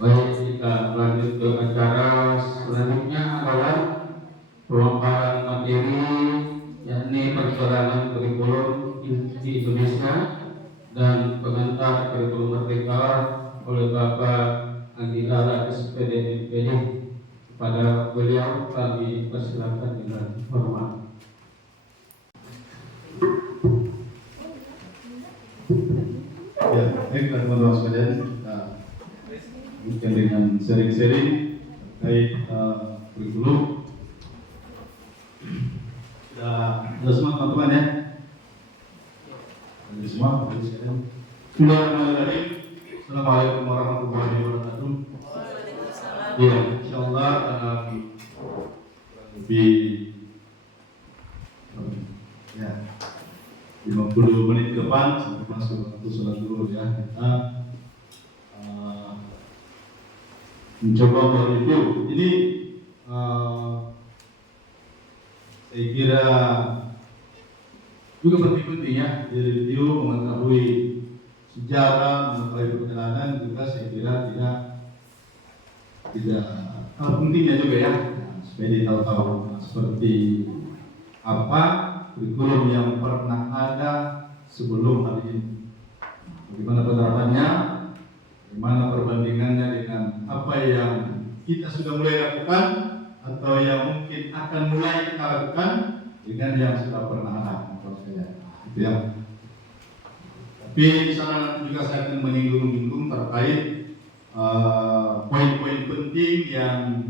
Baik, kita lanjut ke acara selanjutnya adalah pemaparan materi yakni perjalanan kurikulum di Indonesia dan pengantar kurikulum merdeka oleh Bapak Andi Lara SPD MPD. Kepada beliau kami persilakan dengan hormat. Ya, baik teman-teman sekalian, mungkin dengan sharing-sharing terkait kurikulum. Sudah semua teman-teman ya? Sudah semua, Bismillahirrahmanirrahim. Assalamualaikum warahmatullahi wabarakatuh. Ya, insyaallah lebih ya 50 menit ke depan sampai masuk waktu sholat zuhur ya, kita mencoba mereview. Ini saya kira juga penting ya, direview, mengetahui sejarah, mengetahui perjalanan juga saya kira tidak pentingnya juga ya, supaya ditahu-tahu seperti apa kurikulum yang pernah ada sebelum hari ini, bagaimana penerapannya, bagaimana perbandingannya dengan apa yang kita sudah mulai lakukan atau yang mungkin akan mulai kita lakukan dengan yang sudah pernah ada. Itu ya. Tapi di sana juga saya akan menyinggung terkait poin-poin penting yang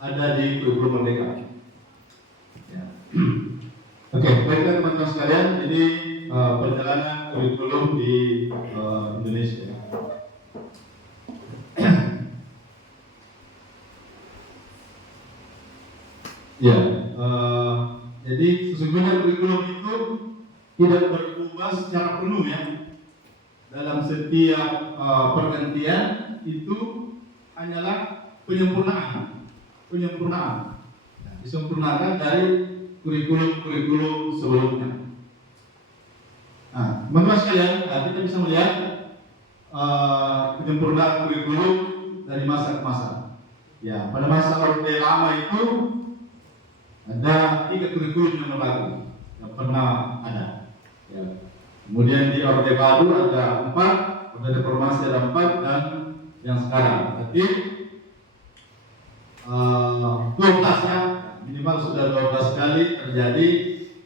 ada di kurikulum merdeka. Ya. Oke, baiklah teman-teman sekalian, ini perjalanan kurikulum di Indonesia. Ya, jadi sesungguhnya kurikulum itu tidak berubah secara penuh ya. Dalam setiap pergantian itu hanyalah penyempurnaan, disempurnakan dari kurikulum sebelumnya. Nah, teman-teman sekalian, kita bisa melihat penyempurnaan kurikulum dari masa ke masa. Ya, pada masa Orde Lama itu ada 3 kurikulum yang berlaku, yang pernah ada. Ya. Kemudian di Orde Baru ada 4, Orde Reformasi ada 4, dan yang sekarang. Berarti 12 ya. Minimal sudah 12 kali terjadi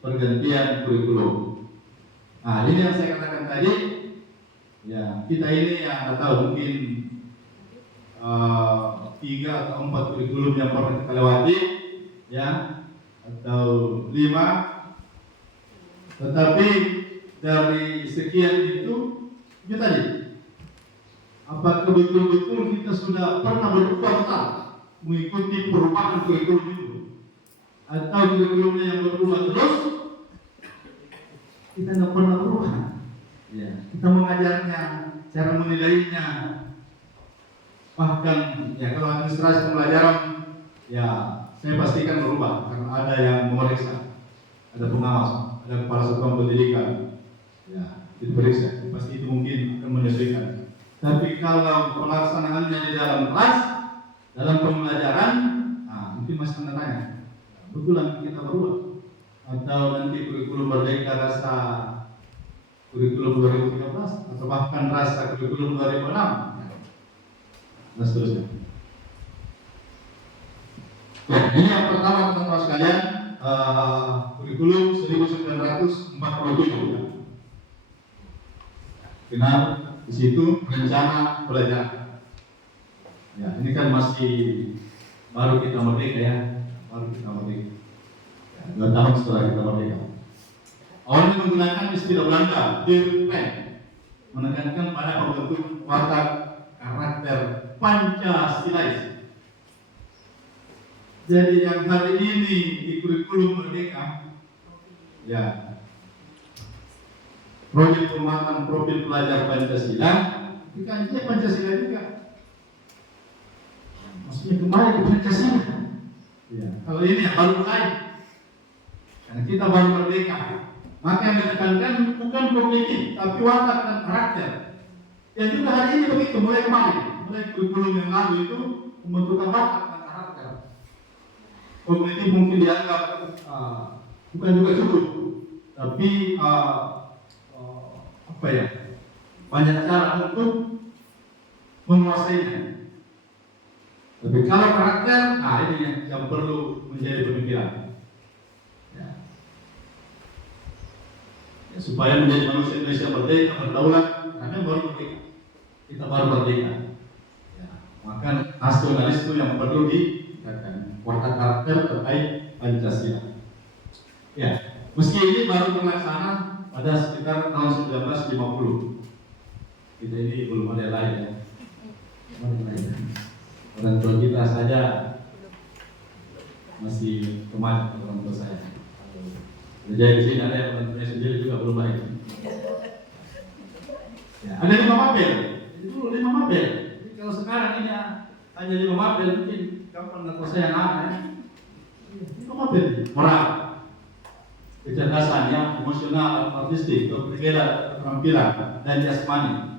pergantian kurikulum. Nah, ini yang saya katakan tadi, ya kita ini yang nggak tahu mungkin 3 atau 4 kurikulum yang pernah kita lewati, ya, atau 5. Tetapi dari sekian itu tadi, apakah betul-betul kita sudah pernah berubah total mengikuti perubahan kurikulum itu? Atau kurikulumnya yang berubah terus, kita nggak pernah berubah. Ya. Kita mengajarnya, cara menilainya, bahkan ya kalau administrasi pembelajaran, ya saya pastikan berubah karena ada yang memeriksa, ada pengawas, ada kepala satuan pendidikan, ya diperiksa, pasti itu mungkin akan menyesuaikan. Tapi kalau pelaksanaannya di dalam kelas, dalam pembelajaran, mungkin masih tanda tanya. Betulan kita berubah atau nanti kurikulum merdeka rasa kurikulum 2013 atau bahkan rasa kurikulum 2006 dan seterusnya. Ya, ini yang pertama teman-teman sekalian, kurikulum 1947. Kenal di situ rencana pelajaran. Ya, ini kan masih baru kita merdeka ya. Baru kita merdeka. Ya, 2 tahun setelah kita merdeka. Awalnya menggunakan istilah Belanda, Deurpen, menekankan pada pembentuk watak karakter Pancasilais. Jadi yang hari ini di kurikulum merdeka, ya, proyek penguatan profil pelajar Pancasila, dikajinya Pancasila juga. Maksudnya kembali ke Pancasila. Ya, kalau ini baru mulai, karena kita baru merdeka, maka yang ditekankan bukan kognitif, tapi watak dan karakter. Yang juga hari ini begitu mulai kembali. mulai kurikulum yang lalu itu pembentukan bakat dan karakter. Kognitif mungkin dianggap bukan juga cukup, tapi apa ya, banyak cara untuk menguasainya. Tapi kalau karakter, ini yang perlu menjadi pemikiran. Ya, supaya menjadi manusia Indonesia merdeka, berdaulat, karena baru merdeka. Kita baru merdeka. Ya, maka nasionalisme yang perlu ditingkatkan. Watak karakter terkait Pancasila. Ya, meski ini baru terlaksana pada sekitar tahun 1950. Kita ini belum ada lain ya. Orang tua kita saja masih kemarin orang tua saya. Jadi di sini ada yang orang tua sendiri juga belum baik. Ya, ada 5 mapel. Jadi dulu 5 mapel. Jadi kalau sekarang ini hanya 5 mapel, mungkin kapan orang tua saya anak ya. 5 mapel. Moral, kecerdasan, yang emosional, artistik, keterampilan, dan jasmani.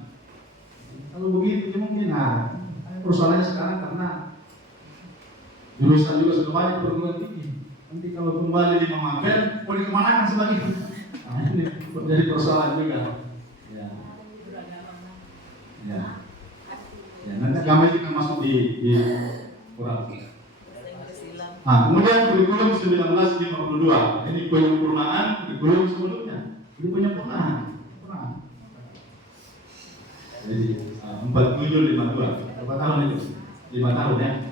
Kalau begitu mungkin persoalannya sekarang karena jurusan juga sudah banyak perguruan tinggi. Nanti kalau kembali 5 mapel, mau dikemanakan sebagian? Ini menjadi persoalan juga. Ya, nanti kami akan masuk di kurang. Kemudian kurikulum 1952. Ini penyempurnaan kurikulum sebelumnya. Ini penyempurnaan. Jadi 4752. Berapa tahun itu? 5 tahun ya.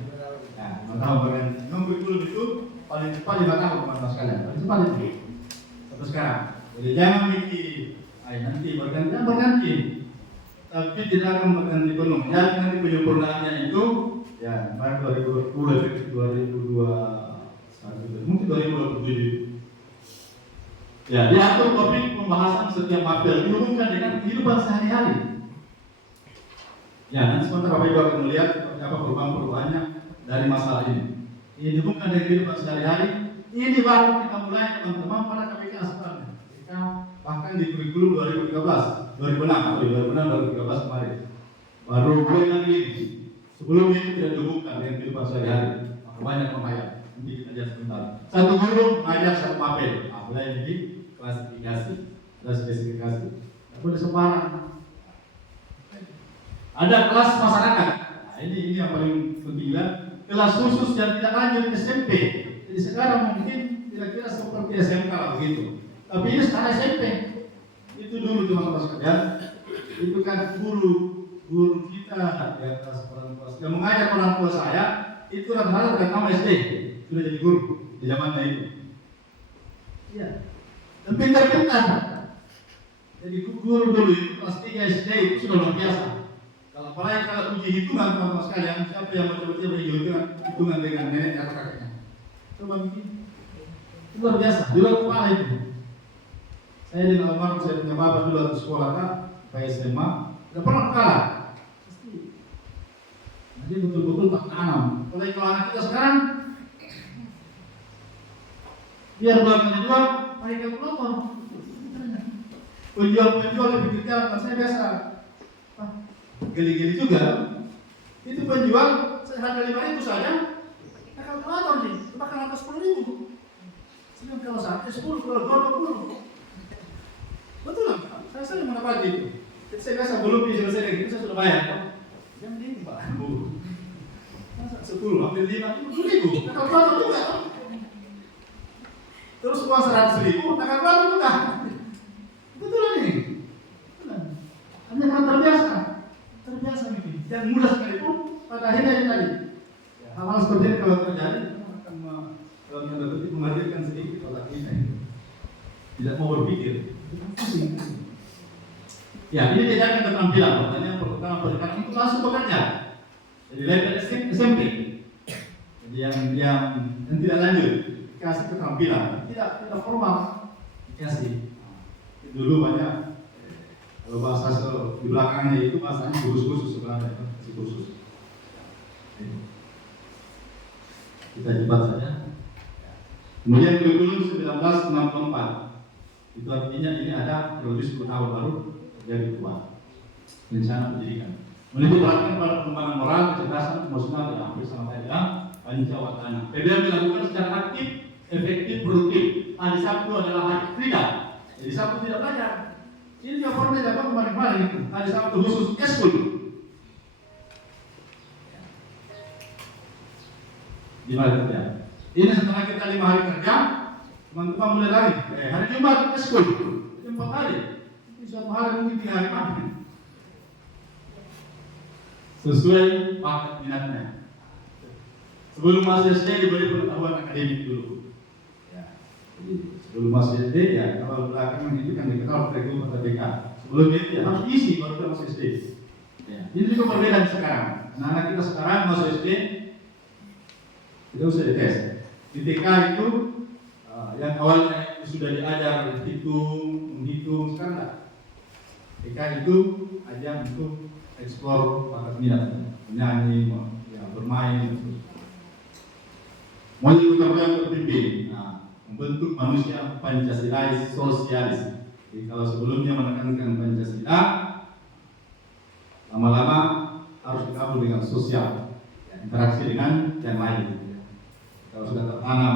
5 tahun berganti. Memang kurikulum itu paling cepat 5 tahun teman-teman sekalian. Paling cepat itu. Sampai sekarang. Jadi jangan mikir nanti berganti. Tapi tidak akan berganti penuh. Jadi nanti penyempurnaannya itu ya baru 2021 mungkin 2027. Ya, diatur topik pembahasan setiap mapel dihubungkan dengan kehidupan sehari-hari. Ya, nanti sementara Bapak Ibu akan melihat apa perubahan-perubahannya dari masalah ini. Ini dihubungkan dengan kehidupan sehari-hari. Ini baru kita mulai teman-teman pada KPK sebenarnya. Kita bahkan di kurikulum 2013 kemarin. Baru mulai lagi ini. Sebelum ini tidak dihubungkan dengan kehidupan sehari-hari. Banyak membayar. Nanti kita lihat sebentar. Satu guru mengajar satu mapel. Mulai ini klasifikasi dan spesifikasi. Boleh sembarang. Ada kelas masyarakat. Ini yang paling penting ya. Kelas khusus yang tidak lanjut SMP. Jadi sekarang mungkin kira-kira seperti SMK begitu. Tapi ini sekarang SMP. Itu dulu teman-teman sekalian. Itu kan guru kita di atas orang tua. Yang mengajar orang tua saya itu rata-rata dari nama SD sudah jadi guru di zamannya itu. Iya. Dan pintar-pintar. Jadi guru dulu itu kelas 3 SD itu sudah luar biasa. Kalau apalagi kalau uji hitungan teman-teman sekalian, siapa yang mencoba hitungan dengan nenek atau kakeknya? Coba mungkin. Itu luar biasa. Di luar kepala itu. Saya di almarhum saya punya bapak dulu waktu sekolah kayak SMA, tidak pernah kalah. Jadi betul-betul tak tanam. Kalau anak kita sekarang, biar belakangnya dua, pakai kalkulator. Penjual lebih kerja, saya biasa. Geli-geli juga. Itu penjual harga 5.000 saja. Kalkulator nih, bahkan atas 10.000. Sedang kalau satu 10, kalau 20. Betul lah, saya sering mendapati itu. Jadi saya biasa belum selesai kayak gitu, saya sudah bayar. Jam ini Pak, masa 10, hampir 5, 10.000. Kalkulator juga. Terus uang 100.000, kalkulator juga. Betul lah ini. Hanya karena terbiasa gitu. Dan mudah sekali pun pada akhirnya tadi. Hal-hal seperti ini kalau terjadi, akan menghadirkan sedikit otak kita itu. Tidak mau berpikir. Ya, ini tidak akan keterampilan. Pertanyaan pertama berikan untuk langsung bekerja. Jadi level SMP. Jadi yang tidak lanjut dikasih keterampilan, tidak formal dikasih. Dulu banyak kalau bahasa di belakangnya itu bahasanya khusus sebenarnya khusus. Kita cepat saja. Kemudian kurikulum 1964. Itu artinya ini ada lebih 10 tahun baru terjadi perubahan rencana pendidikan. Menitik beratkan pada pengembangan moral, kecerdasan, emosional, dan hampir sama saya bilang pancawatana. PBM dilakukan secara aktif, efektif, produktif. Hari Sabtu adalah hari freedom. Jadi Sabtu tidak belajar. Ini juga pernah dilakukan kemarin-kemarin itu. Hari Sabtu khusus eskul. Gimana kerja? Ini setelah kita 5 hari kerja, teman-teman mulai lagi. Hari Jumat eskul. 4 hari. Ini suatu hari mungkin 3 hari makan. Sesuai bakat minatnya. Sebelum masuk SD diberi pengetahuan akademik dulu. Ya. Jadi sebelum masuk SD ya kalau belakangan itu kan dikenal Prego atau BK. Sebelum itu ya harus isi baru kita masuk SD. Ya. Ini juga perbedaan sekarang. Anak-anak kita sekarang masuk SD tidak usah dites. Di TK itu yang awalnya sudah diajar hitung, menghitung, sekarang enggak. TK itu ajang untuk eksplor bakat minat, menyanyi, ya, bermain. Mau juga berpimpin, membentuk manusia Pancasilais sosialis. Jadi kalau sebelumnya menekankan Pancasila, lama-lama harus digabung dengan sosial, ya, interaksi dengan yang lain. Ya. Kalau sudah tertanam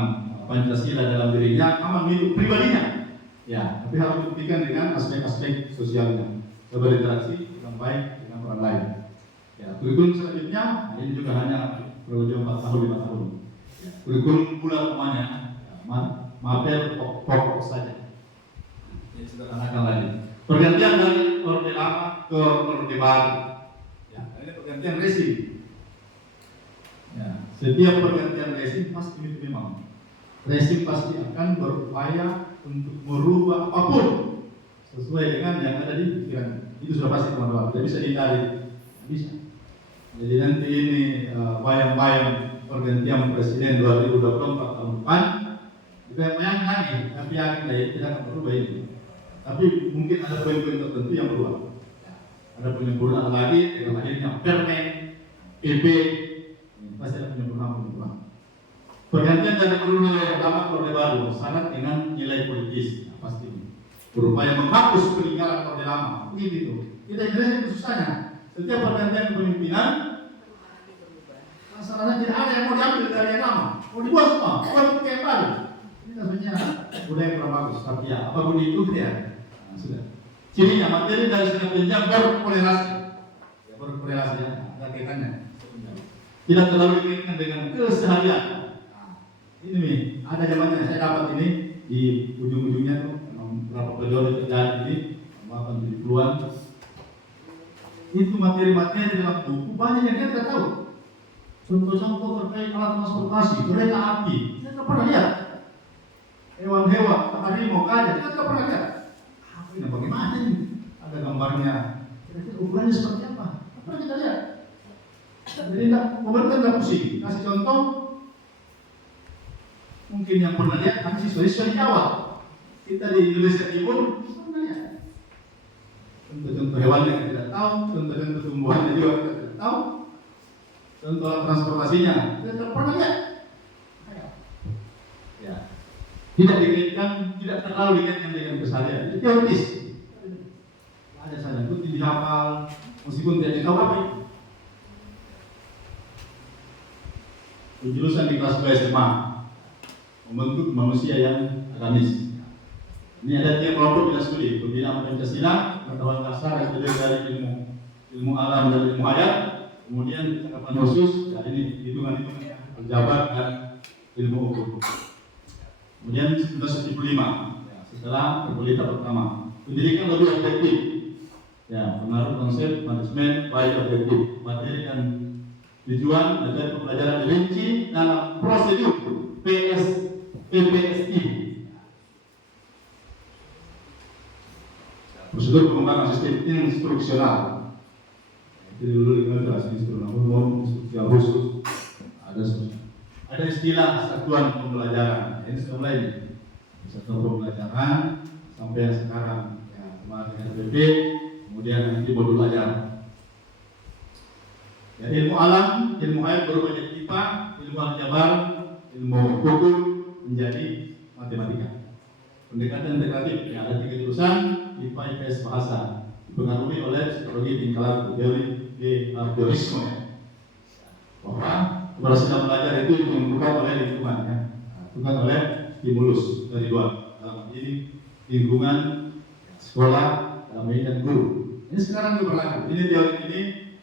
Pancasila dalam dirinya, aman hidup pribadinya, ya, tapi harus dibuktikan dengan aspek-aspek sosialnya, berinteraksi dengan baik dengan orang lain. Ya, kurikulum selanjutnya ini juga hanya periode 4 tahun 5 tahun. Ya, kurikulum bulan namanya, ya, materi pokok saja. Ini sederhanakan lagi. Pergantian dari orde lama ke orde baru. Ya, ini pergantian rezim. Ya, setiap pergantian rezim pasti itu memang rezim pasti akan berupaya untuk merubah apapun sesuai dengan yang ada di pikiran. Itu sudah pasti teman-teman, tidak bisa dihindari, bisa. Jadi nanti ini bayang-bayang pergantian presiden 2024 tahun depan, itu yang bayang lagi, tapi yakin tidak akan berubah ini. Tapi mungkin ada poin-poin tertentu yang berubah. Ada penyempurnaan lagi dengan akhirnya Permen, PP, pasti ada penyempurnaan berubah. Pergantian dari orde lama ke orde baru sangat dengan nilai politis, pasti. Berupaya menghapus peninggalan orde lama. Begitu. Kita Indonesia itu susahnya. Setiap pergantian kepemimpinan, masalahnya tidak ada yang mau diambil dari yang lama. Mau dibuat semua, mau yang baru. Ini sebenarnya budaya kurang bagus. Tapi ya, apapun itu ya, sudah. Cirinya materi dari setiap jenjang berkorelasi. Ya, berkorelasi ya, ada kaitannya. Tidak terlalu dikaitkan dengan keseharian. Ini nih, ada zamannya saya dapat ini di ujung-ujungnya tuh berapa periode terjadi ini 80-an. Itu materi-materi dalam buku banyak yang kita tidak tahu. Contoh-contoh terkait alat transportasi, kereta api, kita tidak pernah lihat. Hewan-hewan, harimau, gajah, kita tidak pernah lihat. Ini bagaimana ini? Ada gambarnya. Kira-kira ukurannya seperti apa? Apa pernah kita lihat? Jadi pemerintah tidak pusing. Kasih contoh. Mungkin yang pernah lihat kami siswa-siswa di awal. Kita di Indonesia Timur pernah lihat. Contoh-contoh hewan yang kita tidak tahu, contoh-contoh tumbuhannya juga kita tidak tahu, contoh transportasinya kita tidak pernah lihat. Ya. Tidak dikaitkan, tidak terlalu dikaitkan dengan keseharian. Itu teoritis. Ada saja itu dihafal, meskipun tidak tahu apa itu. Penjelasan di kelas 2 SMA membentuk manusia yang agamis. Ini ada 3 kelompok kita studi, pembinaan Pancasila, pengetahuan dasar yang terdiri dari ilmu alam dan ilmu hayat, kemudian cakapan khusus, ya ini hitungan-hitungan aljabar dan ilmu hukum. Kemudian 1975, ya, setelah pemerintah pertama, pendidikan lebih efektif, ya pengaruh konsep manajemen baik efektif, materi dan tujuan dan pembelajaran rinci dalam prosedur PPSI. Prosedur pengembangan sistem instruksional. Jadi dulu dikenal instruksional umum, instruksional khusus. Ada istilah satuan pembelajaran. Ini sudah mulai satuan pembelajaran sampai yang sekarang ya kemarin RPP, kemudian nanti modul ajar. Ya, ilmu alam, ilmu hayat berubah jadi IPA, ilmu aljabar, ilmu hukum menjadi matematika. Pendekatan integratif ya ada 3 jurusan, IPA, IPS, bahasa, dipengaruhi oleh psikologi tingkah laku, teori behaviorisme ya. Bahwa kepada sedang belajar itu ditentukan oleh lingkungan ya, ditentukan oleh stimulus dari luar. Dalam ini lingkungan sekolah, dalam ini dan guru. Ini sekarang juga berlaku. Ini teori ini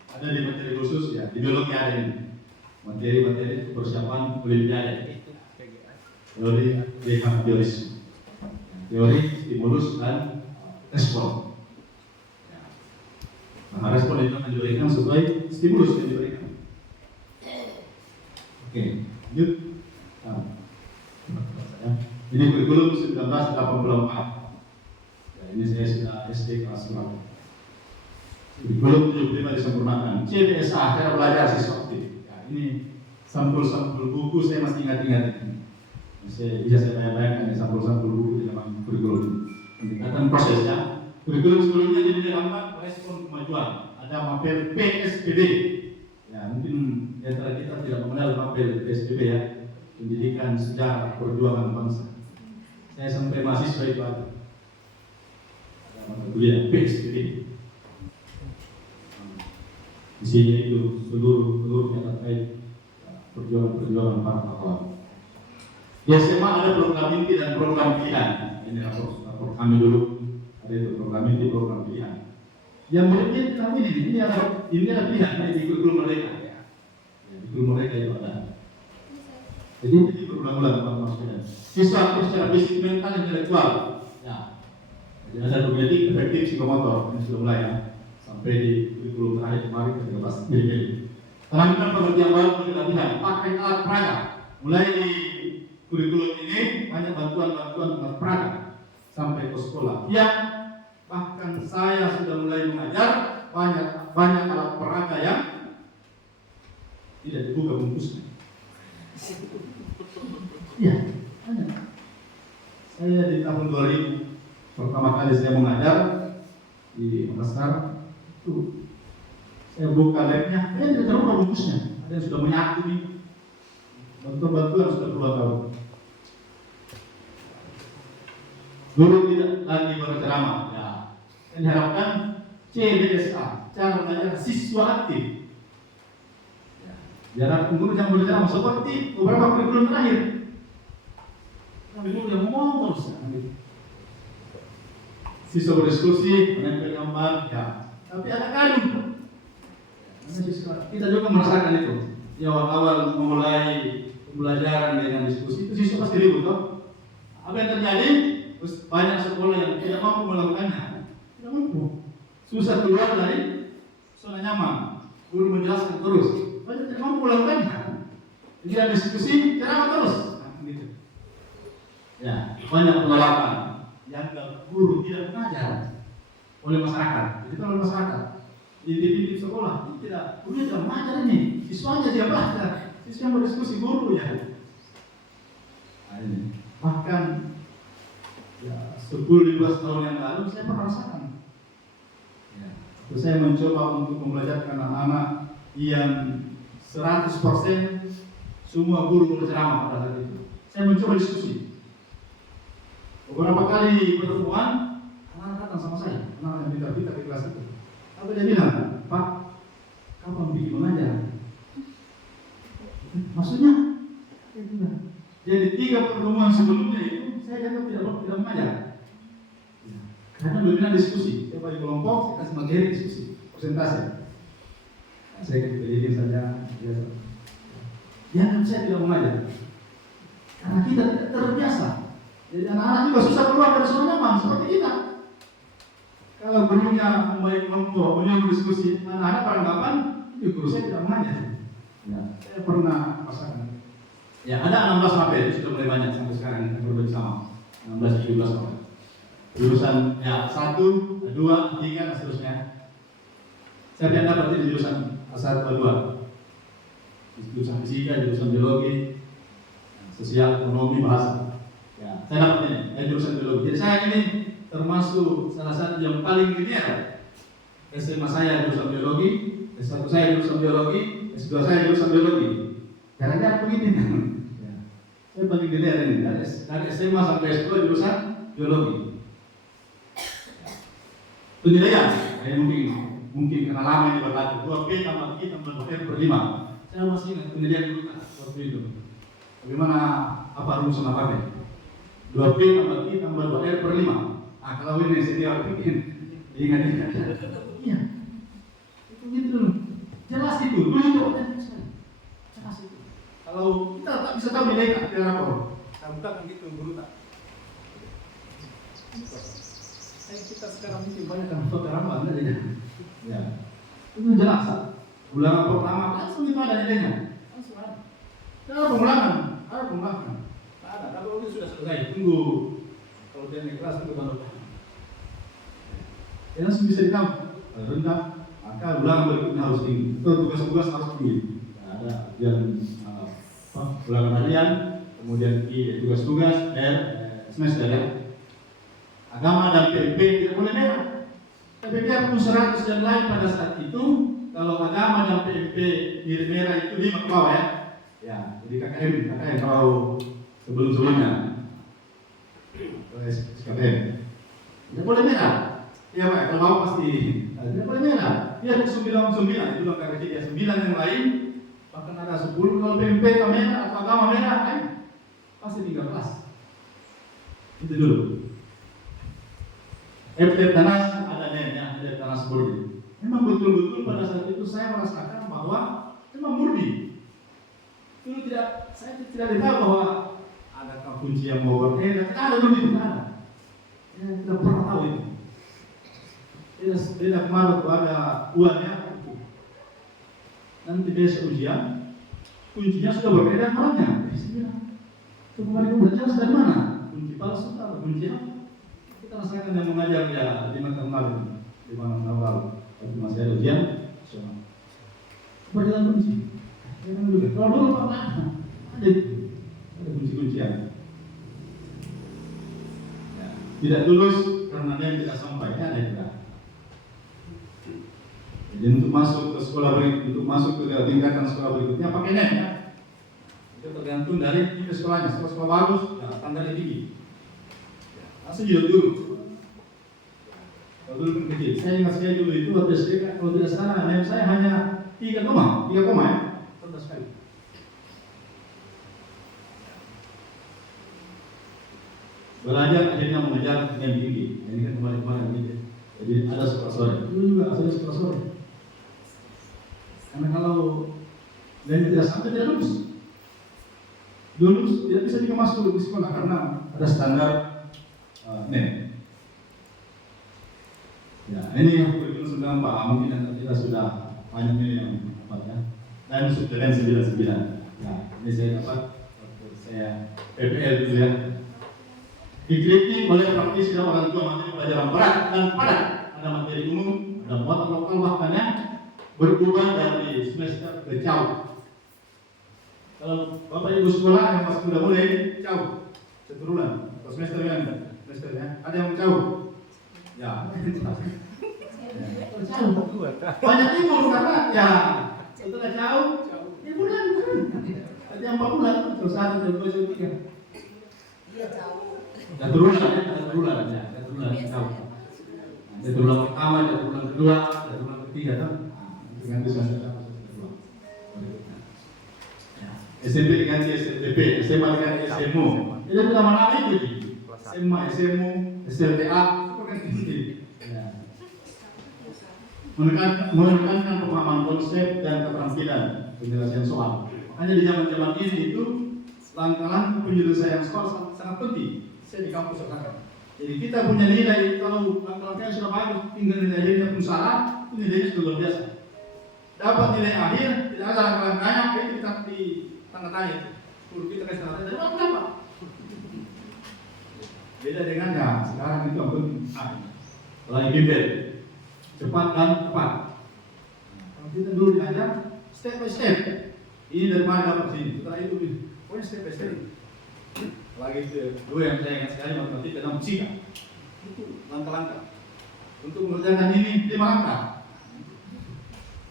ada di materi khusus ya, di biologi ada ini. Materi persiapan olimpiade. Teori behaviorisme. Teori stimulus dan respon. Nah, respon itu akan diberikan sesuai stimulus yang diberikan. Oke, lanjut. Ini kurikulum 1984. Ya, ini saya sudah SD kelas 4. Kurikulum 75 disempurnakan. CBSA, cara belajar siswa aktif. Ya, ini sampul-sampul buku saya masih ingat-ingat ini. Bisa saya bayangkan sampul-sampul buku di dalam kurikulum. Pendekatan prosesnya. Kurikulum sebelumnya jadi dalam respon kemajuan. Ada mapel PSBB. Ya, mungkin di antara kita tidak mengenal mapel PSBB ya. Pendidikan Sejarah Perjuangan Bangsa. Saya sampai mahasiswa itu ada. Ada mata kuliah PSBB. Isinya itu seluruhnya terkait perjuangan para pahlawan. Di SMA ada program inti dan program pilihan. Ini rapor kami dulu. Ada itu program inti, program pilihan. Yang berikutnya dalam ini ada pilihan di kurikulum mereka. Ya, di kurikulum mereka itu ada. Jadi ini berulang-ulang Pak Mas. Siswa aktif secara fisik, mental, intelektual. Ya. Jadi ada kognitif, efektif, psikomotor. Ini sudah mulai ya. Sampai di kurikulum terakhir kemarin kita bahas ini. Tanamkan pengertian baru latihan, pakai alat peraga. Mulai di kurikulum ini banyak bantuan-bantuan alat peraga sampai ke sekolah. Ya, bahkan saya sudah mulai mengajar banyak alat peraga yang tidak dibuka bungkusnya. Iya, banyak. Saya di tahun 2000 pertama kali saya mengajar di Makassar itu saya buka labnya, tidak terbuka bungkusnya. Ada yang sudah menyatu nih. Bantuan sudah puluhan tahun. Guru tidak lagi berceramah. Ya, saya diharapkan CBSA, cara belajar siswa aktif. Biar guru jangan berceramah seperti beberapa kurikulum terakhir. Kami guru yang ngomong terus. Siswa berdiskusi, menempel gambar, ya. Tapi ada gaduh. Kita juga merasakan itu. Ya, awal memulai pembelajaran dengan diskusi itu siswa pasti ribut toh. Apa yang terjadi? Terus banyak sekolah yang tidak mampu melakukannya. Tidak mampu. Susah keluar dari zona nyaman. Guru menjelaskan terus. Banyak tidak mampu melakukannya. Jadi ada diskusi, ceramah terus. Nah, gitu. Ya, banyak penolakan yang guru tidak mengajar oleh masyarakat. Jadi oleh masyarakat di sekolah tidak, guru tidak mengajar ini, siswanya dia belajar, siswa berdiskusi guru ya. Nah, ini. Bahkan ya 10-15 tahun yang lalu saya merasakan. Ya. Terus saya mencoba untuk membelajarkan anak-anak yang 100% semua guru berceramah pada saat itu. Saya mencoba diskusi. Beberapa kali pertemuan, anak-anak datang sama saya, anak-anak yang pintar-pintar di kelas itu. Apa dia bilang, Pak, kapan bikin mengajar? Maksudnya? Jadi 3 pertemuan sebelumnya itu saya jatuh tidak mengajar. Karena dominan diskusi. Saya bagi kelompok, saya kasih materi diskusi, presentasi. Nah, saya kejadian saja. Dia saya tidak mengajar. Karena kita tidak terbiasa. Jadi anak-anak juga susah keluar dari zona nyaman seperti kita. Kalau gurunya membaik kelompok, punya berdiskusi, anak-anak beranggapan, guru saya tidak mengajar. Ya, saya pernah merasakan. Ya, ada 16 mapel, sudah mulai banyak sampai sekarang yang berbeda sama. 16-17 mapel. Jurusan ya 1, 2, 3 dan seterusnya. Saya tidak dapat di jurusan 1, 2. Jurusan fisika, jurusan biologi, sosial, ekonomi, bahasa. Ya, saya dapat ini, jurusan biologi. Jadi saya ini termasuk salah satu yang paling linear. SMA saya jurusan biologi, S1 saya jurusan biologi, S2 saya jurusan biologi. Gara-gara begini. Ya. Saya paling linear ini dari SMA sampai S2 jurusan biologi. Penilaian, saya mungkin mungkin karena lama ini berlaku 2P tambah Q tambah 2R per 5. Saya masih ingat penelitian dulu waktu itu. Bagaimana apa rumus apa nih? 2P tambah Q tambah 2R per 5. Ah, kalau ini saya bikin ingat. Iya. Itu gitu. Jelas itu. Dulu itu jelas itu. Kalau kita tak bisa tahu nilai di rapor. Saya bukakan gitu guru tak. Kita sekarang mungkin banyak kan foto ramalan aja. Ya. Itu jelas. Ulangan pertama langsung itu ada nilainya. Langsung ada. Ada pengulangan. Tak ada. Kalau itu sudah selesai, tunggu. Kalau dia naik kelas tunggu baru. Ya langsung bisa ditahu. Kalau rendah, maka ulangan berikutnya harus tinggi. Atau tugas-tugas harus tinggi. Nah, ada yang ulangan harian, kemudian tugas-tugas, semester ya. Agama dan PMP tidak boleh merah. Tapi biarpun 100 yang lain pada saat itu, kalau agama dan PMP merah itu 5 ke bawah ya. Ya, jadi KKM kalau sebelum-sebelumnya SKPM tidak boleh merah. Ya Pak, kalau mau pasti tidak boleh merah. Dia 9 itu langkah ketiga 9 yang lain, bahkan ada 10 kalau PMP merah atau agama merah, pasti 13. Itu dulu. FT Tanas ada nanya, FT Tanas murni. Memang betul-betul pada saat itu saya merasakan bahwa memang murni. Itu saya tidak tahu bahwa ada kunci yang mau berbeda. Tidak ada dulu itu, tidak ada. Saya tidak pernah tahu itu. Tidak kemarin waktu ada uangnya. Nanti besok ujian, kuncinya sudah berbeda orangnya. Itu kemarin udah jelas dari mana? Kunci palsu atau kunci apa? Kita rasakan yang mengajar ya di matematika di mana tahun lalu waktu masih ada ujian nasional. Perjalanan kunci. Jangan juga. Kalau dulu pernah ada kunci-kuncian. Ya, tidak lulus karena dia tidak sampai. Ada tidak. Jadi untuk masuk ke sekolah berikutnya, untuk masuk ke tingkatan sekolah berikutnya pakai net ya. Itu tergantung dari sekolahnya. Sekolah bagus, ya, standarnya tinggi. Langsung dulu. Kalau dulu kan kecil, saya ingat saya dulu itu waktu SD kalau tidak salah, nilai saya hanya 3 koma ya, rendah sekali. Belajar akhirnya mengejar yang tinggi. Ini kan kemarin gitu. Jadi ada sekolah sore. Dulu juga ada sekolah sore. Karena kalau nilai tidak sampai tidak lulus tidak bisa juga masuk di sekolah karena ada standar net. Ya, ini yang sudah Pak, mungkin kita sudah banyak ini yang apa ya. Dan sudah 99. Ya, ini saya dapat waktu saya PPL dulu ya. Dikritik oleh praktisi dan orang tua materi pelajaran berat dan padat. Ada materi umum, ada muatan lokal bahkan ya berubah dari semester ke jauh. Kalau Bapak Ibu sekolah yang masih sudah mulai jauh, 1 bulan atau semester ya. Ada yang jauh, ya. Banyak timur karena ya setelah jauh, ya bulan. Ada yang 4 bulan, terus 1, 2, 3. Satu bulan jauh. Satu bulan pertama, satu bulan kedua, satu bulan ketiga kan. Dengan semester kedua. SMP diganti SMPP, SMA diganti SMU. Jadi nama-nama itu. SMA, SMU, SLTA, menekankan pemahaman konsep dan keterampilan penyelesaian soal. Hanya di zaman ini itu langkah-langkah penyelesaian soal sangat penting. Saya di kampus sekarang. Jadi kita punya nilai kalau langkah-langkahnya sudah bagus, tinggal nilai akhirnya pun salah, itu nilainya sudah luar biasa. Dapat nilai akhir, tidak ada langkah-langkahnya, itu kita di tanda tanya. Guru kita kasih tanda tanya, kenapa? Beda dengan ya sekarang itu yang penting lagi bimbel cepat dan tepat. Kalau kita dulu diajar step by step, ini dari mana dapat sini, setelah itu pokoknya step by step. Lagi itu dua yang saya ingat sekali matematika dan fisika itu langkah-langkah untuk mengerjakan ini 5 langkah.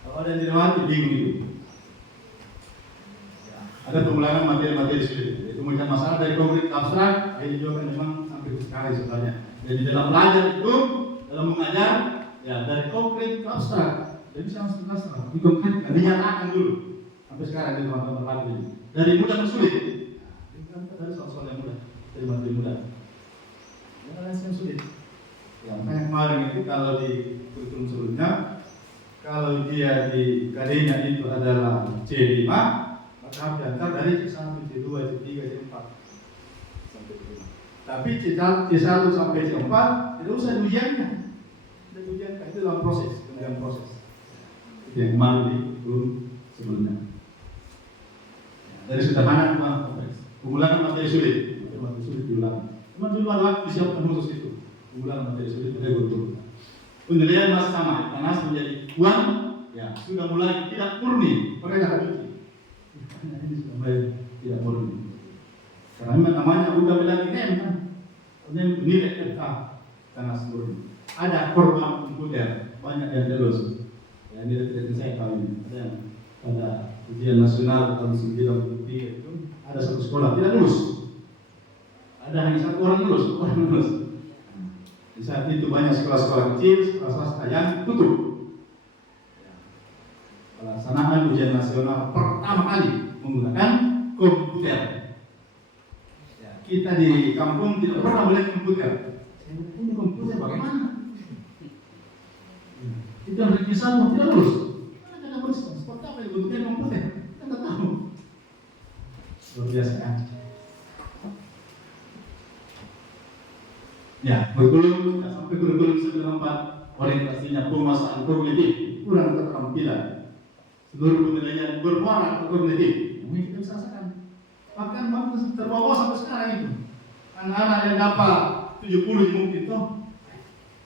Kalau ada yang tidak mati bingung itu. Ada pengulangan materi-materi sulit. Itu mencari masalah dari konkret abstrak, ini juga kan memang sampai sekali sebenarnya. Jadi dalam belajar itu, dalam mengajar, Ya, dari konkret ke abstrak. Jadi langsung abstrak, dikonkretkan, dinyatakan dulu. Sampai sekarang di teman-teman berlatih. Dari mudah ke sulit. Ini kan dari soal-soal yang mudah, dari materi mudah. Yang yang sulit. Ya, makanya kemarin itu kalau di kurikulum sebelumnya, kalau dia di KD-nya itu adalah C5, maka harus diantar dari C1, C2, C3, C4 sampai C5. Tapi C1 sampai C4 tidak usah ujiannya. Tidak ujiankan, itu dalam proses, dalam proses. Itu yang kemarin di kurikulum sebelumnya. Dari sederhana ke kompleks. Pengulangan materi sulit, materi sulit diulang. Cuma dulu ada waktu disiapkan khusus itu. Pengulangan materi sulit betul. Penilaian masih sama, panas menjadi uang, ya sudah mulai tidak murni, mereka uji. Ini sudah mulai tidak murni. Karena namanya udah bilang NEM kan, NEM nilai FK panas murni. Ada korban komputer, banyak yang lulus. Ya ini dari saya tahu ini. Ada yang pada ujian nasional tahun 93 itu ada satu sekolah tidak lulus. Ada hanya satu orang lulus, Di saat itu banyak sekolah-sekolah kecil, sekolah swasta yang tutup. Pelaksanaan ujian nasional pertama kali menggunakan komputer. Ya, kita di kampung tidak pernah melihat komputer. Ini komputer bagaimana? Kita beri kisah tidak lulus. Kita tidak lulus. Seperti apa yang bentuknya komputer? Kita tidak tahu. Luar biasa kan? Ya, kurikulum sampai kurikulum 94 orientasinya penguasaan kognitif, kurang keterampilan. Seluruh penilaian bermuara ke kognitif. Ini kita bisa rasakan. Bahkan terbawa sampai sekarang itu. Anak-anak yang dapat 70 mungkin toh.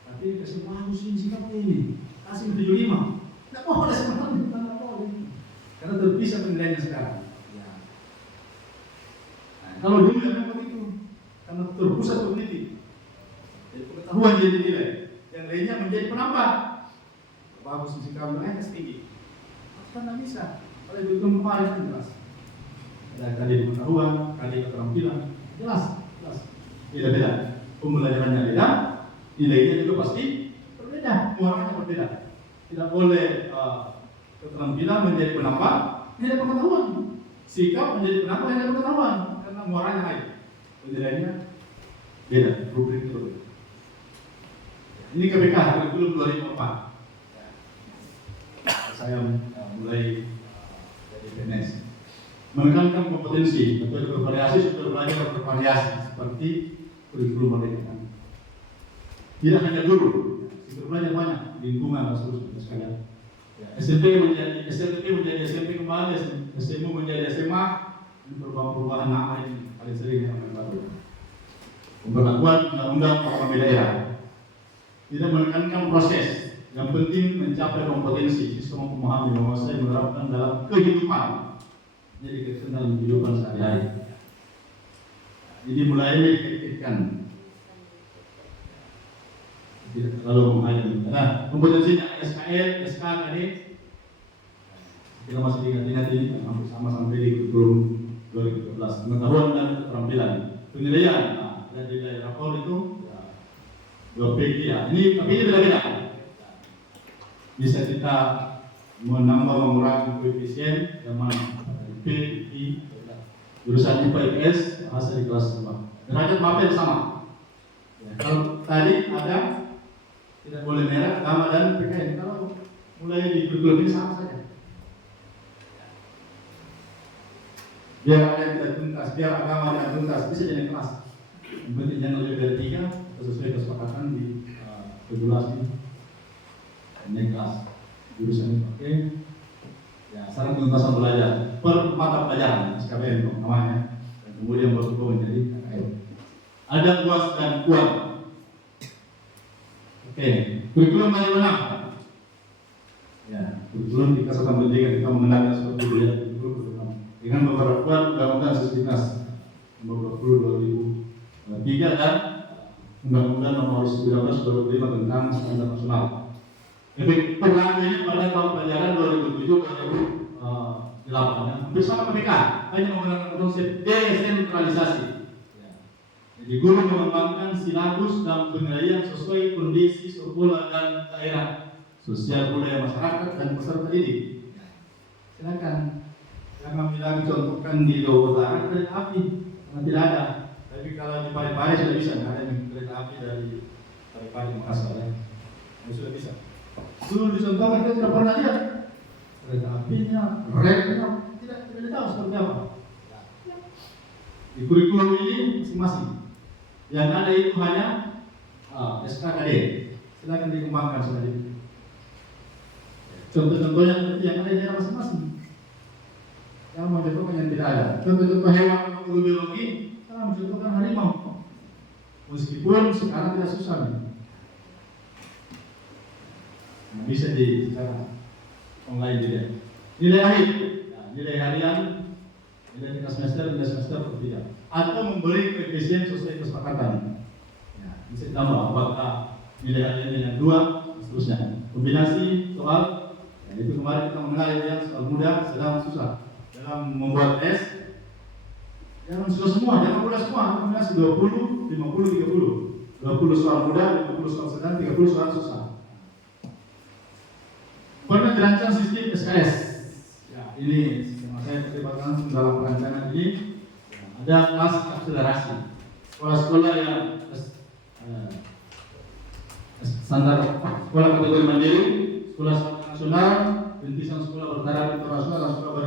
Tapi kasih bagus ini sikapnya ini. Kasih 75. Tidak boleh sebenarnya, tidak boleh. Karena terpisah penilaiannya sekarang. Ya. Nah, kalau dulu memang begitu. Karena terpusat kognitif. Jadi pengetahuan jadi nilai, yang lainnya menjadi penambah. Bagus mesti kamu naik tinggi. Kan tidak bisa. Kalau itu kemarin kan jelas. Ada kali pengetahuan, kali keterampilan, jelas. Beda-beda. Pembelajarannya beda, nilainya juga pasti berbeda, muaranya berbeda. Tidak boleh keterampilan menjadi penambah nilai pengetahuan. Sikap menjadi penambah nilai pengetahuan karena muaranya naik. Nilainya beda, rubrik itu berbeda. Ini KPK kurikulum 2004. Saya mulai dari PNS. Menekankan kompetensi atau bervariasi supaya belajar bervariasi seperti kurikulum merdeka. Tidak hanya guru, belajar banyak lingkungan dan seterusnya sekalian. SMP menjadi SMP kembali, SMU menjadi SMA. Perubahan nama ini paling sering yang baru. Pemberlakuan undang-undang otonomi daerah. Tidak menekankan proses, yang penting mencapai kompetensi, sistem memahami, menguasai, menerapkan dalam kehidupan. Jadi ketentuan kehidupan sehari-hari. Jadi mulai dikaitkan. Tidak terlalu menghayal. Nah, kompetensinya SKL, SKKD. Kita masih ingat ini, hampir sama sampai di kurikulum 2013. Pengetahuan dan keterampilan. Penilaian, dan di daerah rapor itu. 2PG ya, tapi ini beda-beda. Bisa kita menambah mengurangi koefisien zaman P, I, jurusan IPA IPS bahasa di kelas 2. Derajat mapel sama. Ya, kalau tadi ada tidak boleh merah, agama dan PKN. Kalau mulai di kurikulum ini sama saja. Biar ada yang tidak tuntas, biar agama tidak tuntas, bisa jadi kelas. Yang penting jangan lebih dari 3. Sesuai kesepakatan di regulasi naik kelas jurusan oke. Ya, syarat tuntasan belajar per mata pelajaran SKBM namanya, dan kemudian berubah menjadi KKN. Ada puas dan kuat. Oke, kurikulum dari mana? Ya, kurikulum di Kesatuan Pendidikan kita mengenalkan seperti itu ya, kurikulum dengan beberapa undang-undang sisdikas nomor 20 2003 dan Undang-Undang Nomor 19 2005 tentang Standar Nasional. Efek pengaruhnya pada tahun pelajaran 2007-2008 bersama KPK hanya menggunakan konsep desentralisasi. Ya. Jadi Jadi guru mengembangkan silabus dan penilaian sesuai kondisi sekolah dan daerah, sosial budaya masyarakat dan peserta didik. Silakan. Jangan bilang contohkan di Lombok Utara kereta api, karena tidak ada. Tapi kalau di Parepare sudah bisa, ada yang kereta api dari Parepare Makassar ya. Sudah bisa. Dulu dicontohkan kita tidak pernah lihat kereta apinya, remnya, tidak tahu seperti apa. Di kurikulum ini masing-masing. Yang ada itu hanya SKKD. Silakan dikembangkan saja. Contoh-contohnya seperti yang ada di daerah masing-masing. Yang mencontohkan yang tidak ada. Contoh-contoh hewan untuk biologi, kita mencontohkan harimau. Meskipun sekarang tidak susah nih. Nah, bisa di secara online juga. Nilai akhir, nilai harian, nilai tingkat semester, per tidak. Atau memberi koefisien sesuai kesepakatan. Ya, bisa ditambah apakah nilai hariannya yang 2, dan seterusnya. Kombinasi soal, ya, itu kemarin kita mengenal yang soal mudah, sedang susah. Dalam membuat tes, jangan susah semua, jangan mudah semua. Kombinasi 20, 50, 30. 20 soal mudah, 50 soal sedang, 30 soal susah. Pernah dirancang sistem SKS. Ya, ini yang saya terlibatkan dalam perancangan ini. Ada kelas akselerasi. Sekolah-sekolah yang standar sekolah kategori mandiri, sekolah nasional, rintisan sekolah bertaraf internasional, dan sekolah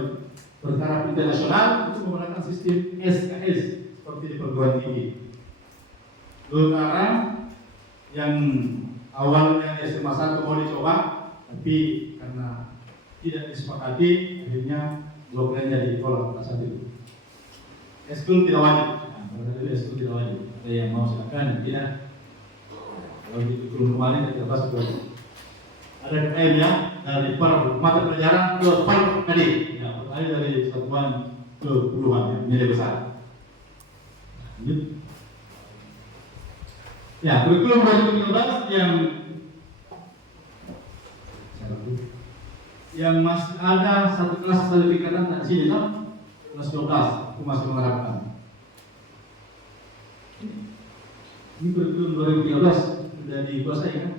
bertaraf internasional itu menggunakan sistem SKS seperti di perguruan tinggi. Sekarang yang awalnya SMA 1 mau dicoba, tapi karena tidak disepakati, akhirnya bloknya jadi sekolah kelas 1. Eskul tidak wajib. Nah, eskul tidak wajib. Ada yang mau silakan, yang tidak. Kalau di kurikulum kemarin kita bahas berapa? Ada KM ya, dari per mata pelajaran ke per tadi. Ya, pertanyaan dari satuan ke puluhan ya, nilai besar. Ya, kurikulum 2013 yang masih ada satu kelas satu tingkatan di sini, kan? Kelas 12, aku masih mengharapkan. Ini kurikulum 2013 sudah dikuasai kan?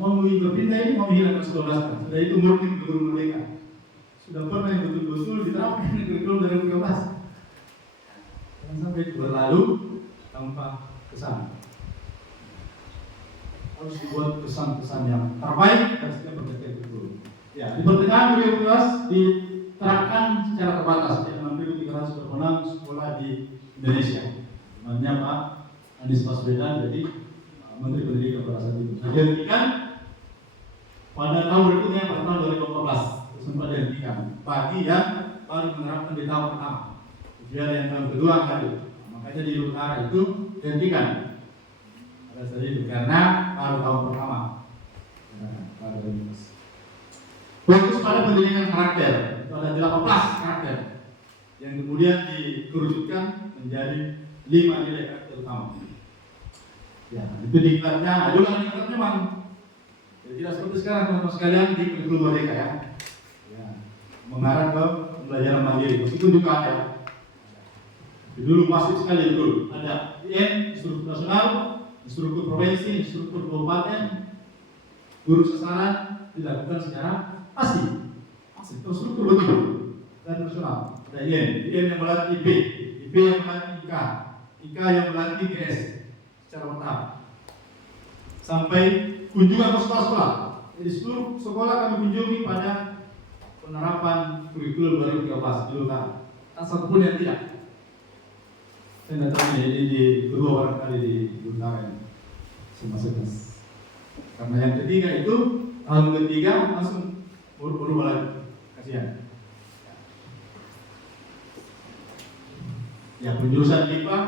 Mau berpindah ini mau hilang kelas 12 kan? Sudah itu mungkin guru merdeka. Sudah pernah yang betul-betul diterapkan di kurikulum 2013. Jangan sampai itu berlalu tanpa kesan. Harus dibuat kesan-kesan yang terbaik dan setiap berdekat itu. Ya, di pertengahan 2012 diterapkan secara terbatas di 6.300 berwenang sekolah di Indonesia. Namanya Pak Anies Baswedan jadi Menteri Pendidikan pada saat itu. Nah, dihentikan pada tahun berikutnya pada tahun 2014 sempat dihentikan bagi yang baru menerapkan di tahun pertama. Kemudian yang tahun kedua kali, makanya di utara itu dihentikan pada saat itu karena baru tahun pertama. Fokus pada pendidikan karakter, itu ada 18 karakter yang kemudian dikerucutkan menjadi 5 nilai karakter utama. Ya, itu diklatnya, adalah diklat memang. Jadi tidak seperti sekarang teman-teman sekalian di kurikulum merdeka ya. Ya, mengarah ke pembelajaran mandiri, meskipun juga ada. Dulu masif sekali dulu, ada IN, instruktur nasional, instruktur provinsi, instruktur kabupaten, guru sasaran dilakukan secara pasti terstruktur betul dan nasional. Ada IN yang melatih IP yang melatih IK yang melatih GS secara bertahap sampai kunjungan ke sekolah-sekolah. Jadi seluruh sekolah kami kunjungi pada penerapan kurikulum 2013 di Utara. Tak satu pun yang tidak. Saya tidak tahu ini di kedua barangkali di Utara ini semasa kelas. Karena yang ketiga itu tahun ketiga langsung berubah lagi. Kasihan. Ya, penjurusan IPA,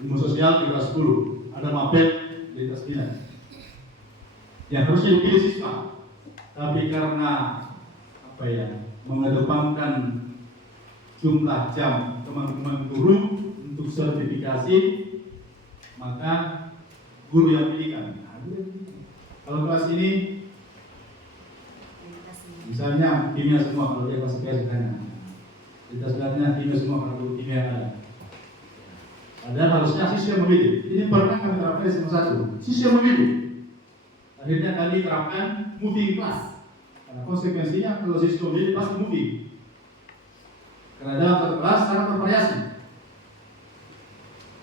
ilmu sosial di kelas 10, ada MAPET di kelas 9. Ya, harusnya dipilih siswa. Tapi karena mengedepankan jumlah jam teman-teman guru untuk sertifikasi, maka guru yang pilihkan. Kalau kelas ini misalnya kimia semua, kalau dia kelas IPS kita sebenarnya kimia semua kalau guru kimia ada. Padahal harusnya siswa yang memilih. Ini pernah kami terapkan SMA 1. Siswa yang memilih. Akhirnya kami terapkan moving class. Karena konsekuensinya kalau siswa memilih pasti moving. Karena dalam satu kelas sangat bervariasi.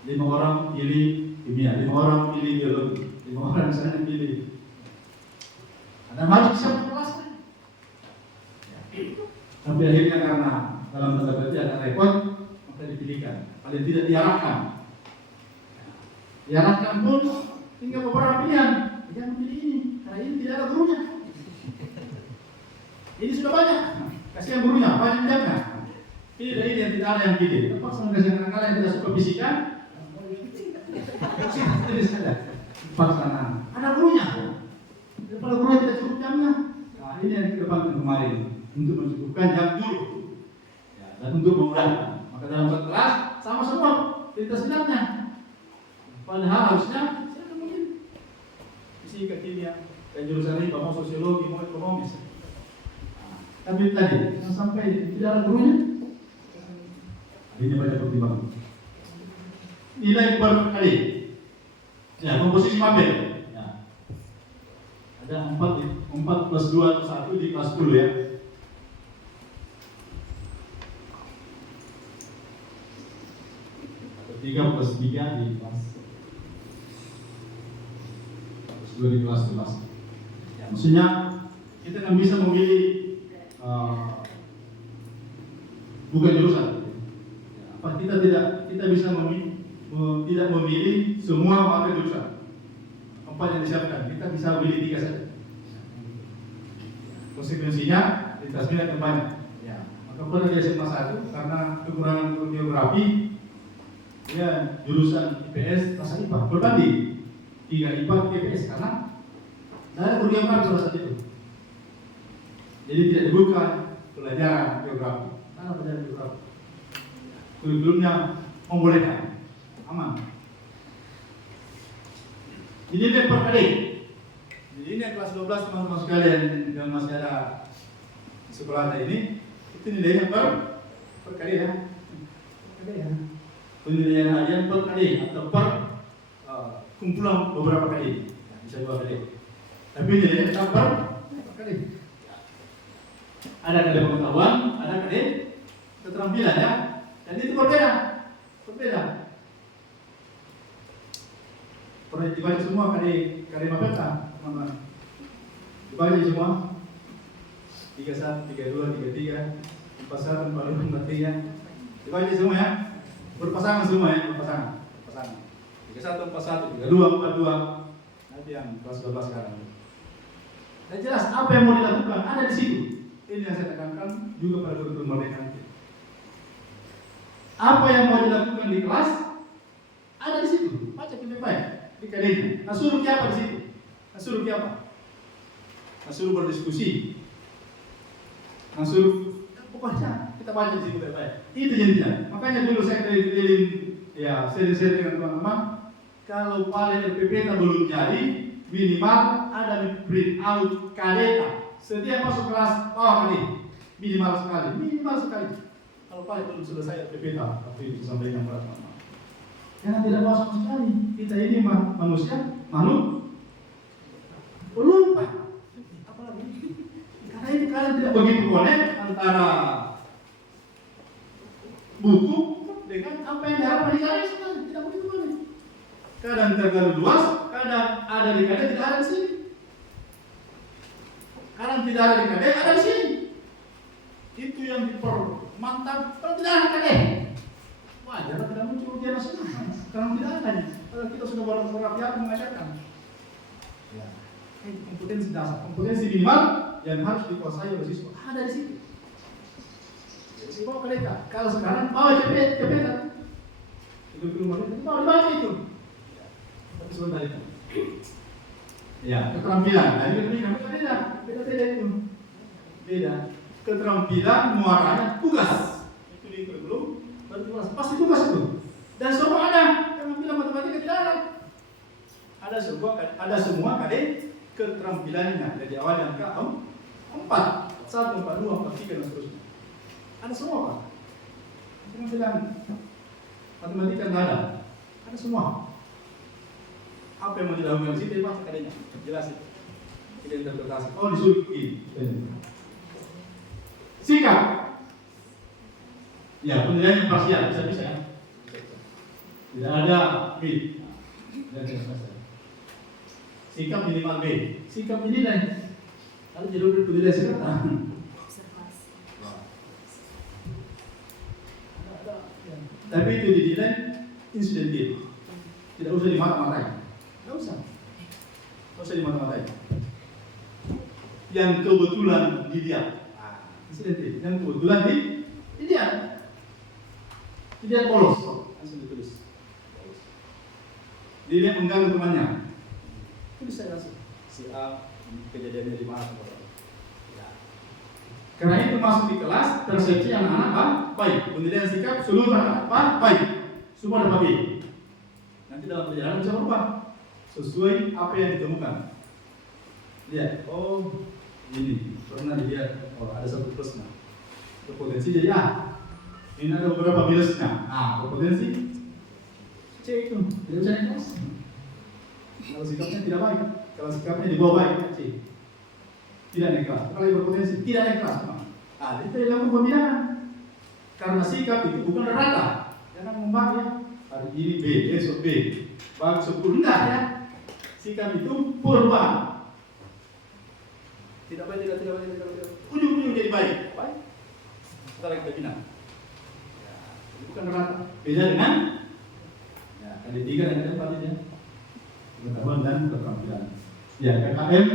5 orang pilih kimia, 5 orang pilih biologi, 5 orang misalnya pilih. Ada harus bisa berkelasnya. Tapi akhirnya karena dalam tanda petik ada rekod, maka dipilihkan. Paling tidak diarahkan. Diarahkan pun tinggal beberapa pilihan. Jangan pilih ini, karena ini tidak ada gurunya. Ini sudah banyak. Kasihan gurunya, banyak bidangnya. Ini dari ini yang tidak ada yang pilih. Terpaksa mengasih anak-anak yang tidak suka bisikan. Paksa ada gurunya. Kalau gurunya tidak cukup jamnya, nah ini yang kita bangun kemarin untuk mencukupkan jam dulu. Ya, dan untuk memudahkan. Maka dalam satu kelas sama semua kita sidangnya. Padahal harusnya siapa mungkin fisika, kimia, dan jurusan ini mau sosiologi, mau ekonomis. Tapi tadi yang sampai tidak ada gurunya, ini banyak pertimbangan. Nilai per kali, ya komposisi mabel. Ya. Ada 4 plus 2 plus 1 di kelas 10 ya. Atau 3 plus 3 di kelas 2 di kelas 11. Ya, maksudnya kita kan bisa memilih bukan jurusan. Ya, kita bisa tidak memilih semua mata jurusan. 4 yang disiapkan, kita bisa pilih 3 saja. Konsekuensinya lintas minat yang banyak. Ya, maka pada di SMA 1 karena kekurangan geografi, ya jurusan IPS rasa IPA berbanding 3 IPA 3 IPS karena dari geografi salah satu itu. Jadi tidak dibuka pelajaran geografi. Karena pelajaran geografi kurikulumnya membolehkan. Aman. Ini nilai per kali. Jadi ini kelas 12 teman-teman sekalian yang masih ada di sekolah ini, itu nilainya per kali ya. Per kali ya. Penilaian harian per kali atau per kumpulan beberapa kali. Ya, bisa 2 kali. Tapi nilainya tetap per kali. Ada kali pengetahuan, ada kali keterampilan ya. Dan itu berbeda. Pernah dibaca semua kali mapeta, teman-teman. Dibaca semua. 31, 32, 33, 41, 42, 43. Dibaca semua ya. Berpasangan semua ya, berpasangan. 31, 41, 32, 42. Nanti yang kelas 12 sekarang. Dan jelas apa yang mau dilakukan ada di situ. Ini yang saya tekankan juga pada guru mereka nanti. Apa yang mau dilakukan di kelas ada di situ. Baca baik-baik di kalinya. Nah, suruh apa di situ? Nah, suruh berdiskusi. Nah, suruh pokoknya kita baca di situ baik-baik. Itu intinya. Makanya dulu saya keliling ya sering dengan teman-teman. Kalau paling LPPK belum jadi, minimal ada print out kadeta. Setiap masuk kelas bawa kali minimal sekali. Kalau paling belum selesai LPPK, tapi disampaikan pada teman-teman. Jangan tidak bawa sama sekali. Kita ini manusia, makhluk lupa. Apalagi karena ini kalian tidak begitu connect antara buku dengan apa yang diharapkan di kalian sebenarnya tidak begitu connect. Kadang terlalu luas, kadang ada di kalian tidak ada di sini. Kadang tidak ada di kalian ada di sini. Itu yang dipermantap. Kalau tidak ada kalian, wajar tidak muncul ujian nasional. Kalau tidak ada, kalau kita sudah beberapa pihak mengajarkan. Ya, kompetensi dasar, kompetensi minimal yang harus dikuasai oleh siswa ada di situ. Jadi siswa mereka. Kalau sekarang cepet itu belum mau dibaca itu. Tapi sebentar itu. Ya, keterampilan. Nah, ini beda itu. Beda. Keterampilan muaranya tugas. Itu di kurikulum. Pasti tugas itu. Dan semua ada. Yang bilang matematika tidak ada. Ada semua kadang keterampilannya dari awal yang ke 4, 1, 4, 2, 4, 3 dan seterusnya. Ada semua Pak. Cuma bilang matematika tidak ada. Ada semua. Apa yang mau dilakukan di situ, baca adanya, jelasin. Kita interpretasi. Oh, disuruh ini. Sikap. Ya, penilaian parsial bisa ya. Tidak ada B. Sikap minimal B. Sikap dinilai. Kalau jadi penilaian sikap. Tapi itu dinilai insidentil. Tidak usah dimata-matai. Tidak usah. Tidak usah dimata-matai. Yang kebetulan dilihat. Insidentil. Yang kebetulan dilihat. Dilihat polos. Langsung ditulis. Dilihat mengganggu temannya. Tulis saya langsung. Si A kejadiannya di mana? Ya. Karena itu masuk di kelas persepsi anak-anak baik. Penilaian sikap seluruh anak-anak baik. Semua dapat B. Nanti dalam perjalanan bisa berubah sesuai apa yang ditemukan. Lihat, oh ini pernah dilihat, oh ada satu plusnya, berpotensi jadi A. Ini ada beberapa minusnya. Berpotensi C itu tidak bisa naik kelas. Kalau sikapnya tidak baik, kalau sikapnya di bawah baik, C tidak naik kelas. Kalau yang berpotensi tidak naik kelas. Itu dilakukan pembinaan. Karena sikap itu bukan rata. Jangan membagi ya. Hari ini B, besok B, bagi 10 enggak ya. Sikap itu perubahan. Tidak baik, tidak baik. Ujung-ujung jadi baik. Baik. Setelah kita bina. Ya, bukan rata. Beda dengan ada 3 dan ada 4 ya. Pengetahuan dan keterampilan. Ya, KKM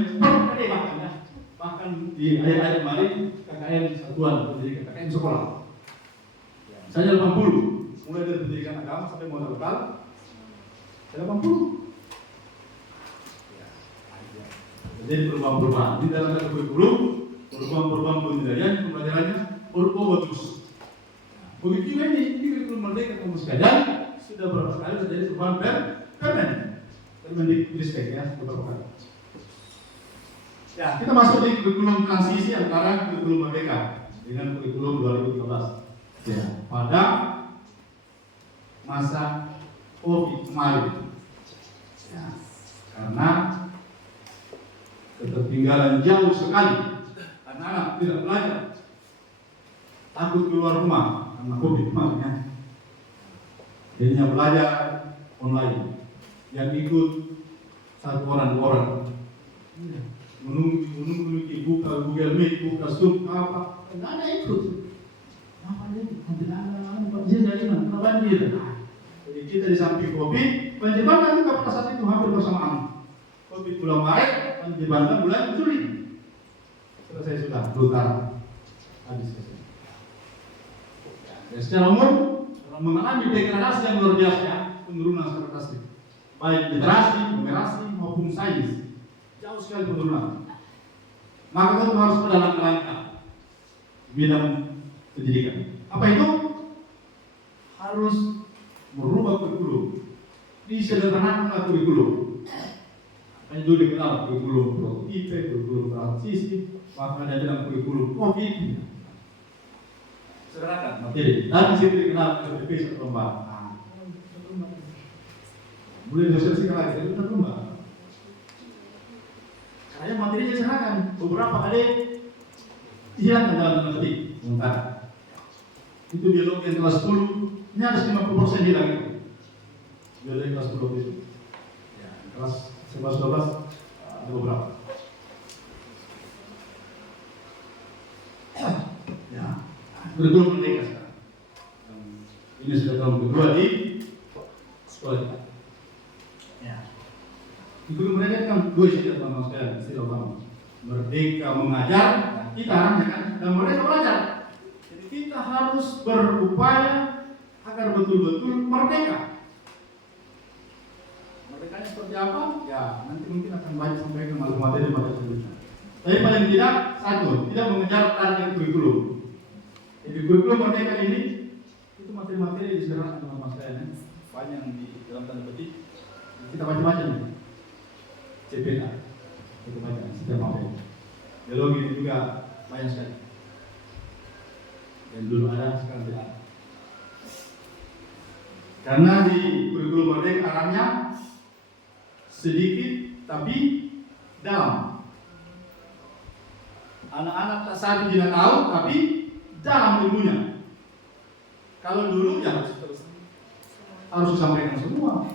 bahkan di ayat-ayat kemarin KKM satuan pendidikan, KKM sekolah. Misalnya 80, mulai dari pendidikan agama sampai modal lokal, 80. Jadi perubahan-perubahan di dalam kurikulum, perubahan-perubahan penilaian pembelajarannya berubah bagus. Begitu juga ini kurikulum Merdeka Kampus Gajah sudah berapa kali terjadi perubahan Permendikbud ya beberapa kali. Ya, kita masuk di kurikulum transisi antara kurikulum Merdeka dengan kurikulum 2013. Ya, pada masa COVID kemarin. Ya, karena ketertinggalan jauh sekali, anak-anak tidak belajar, takut keluar rumah karena COVID kemarin ya. Jadinya belajar online, yang ikut 1 orang 2 orang, menunggu buka Google Meet, buka Zoom apa, nggak ada ikut. Jadi kita di samping COVID, banjir bandang juga pada saat itu hampir bersamaan. COVID bulan Maret, banjir bandang bulan Juli. Selesai sudah, Lutar habis selesai. Ya, secara umum, mengalami degradasi yang luar biasa, penurunan secara drastis, baik literasi, numerasi maupun sains, jauh sekali penurunan. Maka kita harus pada langkah-langkah bidang pendidikan. Apa itu? Harus merubah kurikulum, disederhanakan kurikulum. Hanya dulu dikenal kurikulum prototipe, kurikulum transisi, maka ada dalam kurikulum COVID. Sederhanakan materi. Dan di situ dikenal KPP satu lembar. Boleh disosialisasikan lagi, jadi satu lembar. Karena materinya sederhanakan. Beberapa kali hilang dalam matematik. Bentar. Itu biologi yang kelas 10, ini harus 50% hilang itu. Biologi kelas 10 itu. Ya, kelas 11-12 ada beberapa. Ya, kurikulum Merdeka sekarang. Ini sudah tahun kedua di sekolah kita. Ya. Kurikulum Merdeka kan 2 istilah teman-teman sekalian, istilah utama. Merdeka mengajar, kita arahnya kan, dan Merdeka belajar. Kita harus berupaya agar betul-betul merdeka. Merdekanya seperti apa? Ya, nanti mungkin akan banyak sampai ke materi pada selanjutnya. Tapi paling tidak, satu, tidak mengejar target kurikulum. Jadi kurikulum merdeka ini itu materi-materi disederhanakan sama Mas Kayane, banyak di dalam tanda petik. Kita baca-baca nih. CPA, kita baca setiap apa. Biologi juga banyak sekali. Dan dulu ada, sekarang tidak ada. Karena di kurikulum Merdeka arahnya sedikit tapi dalam. Anak-anak tak satu tidak tahu tapi dalam ilmunya. Kalau dulu ya harus disampaikan semua.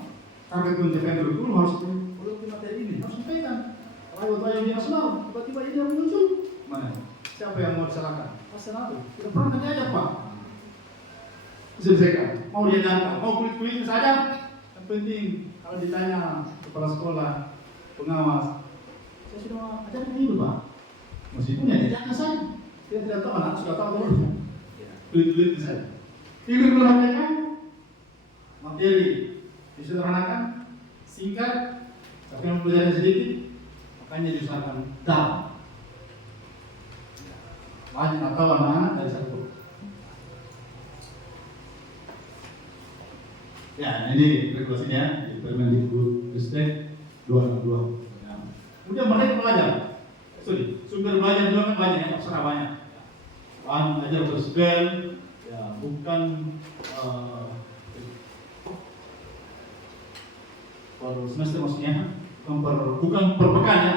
Target pencapaian kurikulum harus materi ini harus disampaikan. Kalau ujian nasional tiba-tiba ini yang muncul, mana? Siapa yang mau disalahkan? Pasal itu tidak pernah aja Pak. Selesaikan. Mau dia datang, mau kulit-kulit saja. Yang penting kalau ditanya kepala sekolah, pengawas, saya sudah ajarkan itu Pak. Meskipun ya tidak saja. Dia tidak tahu anak sudah tahu dulu. Kulit-kulit saja. Ikut belajarnya materi disederhanakan, singkat, tapi yang belajar sedikit, makanya diusahakan dalam. Banyak atau anak-anak dari satu. Ya, ini regulasinya di Permendikbud-Ristek 22. Kemudian mereka belajar. Sumber belajar juga kan banyak ya, terserah banyak. Bahan belajar bersebel, ya bukan per semester maksudnya, bukan per pekan ya,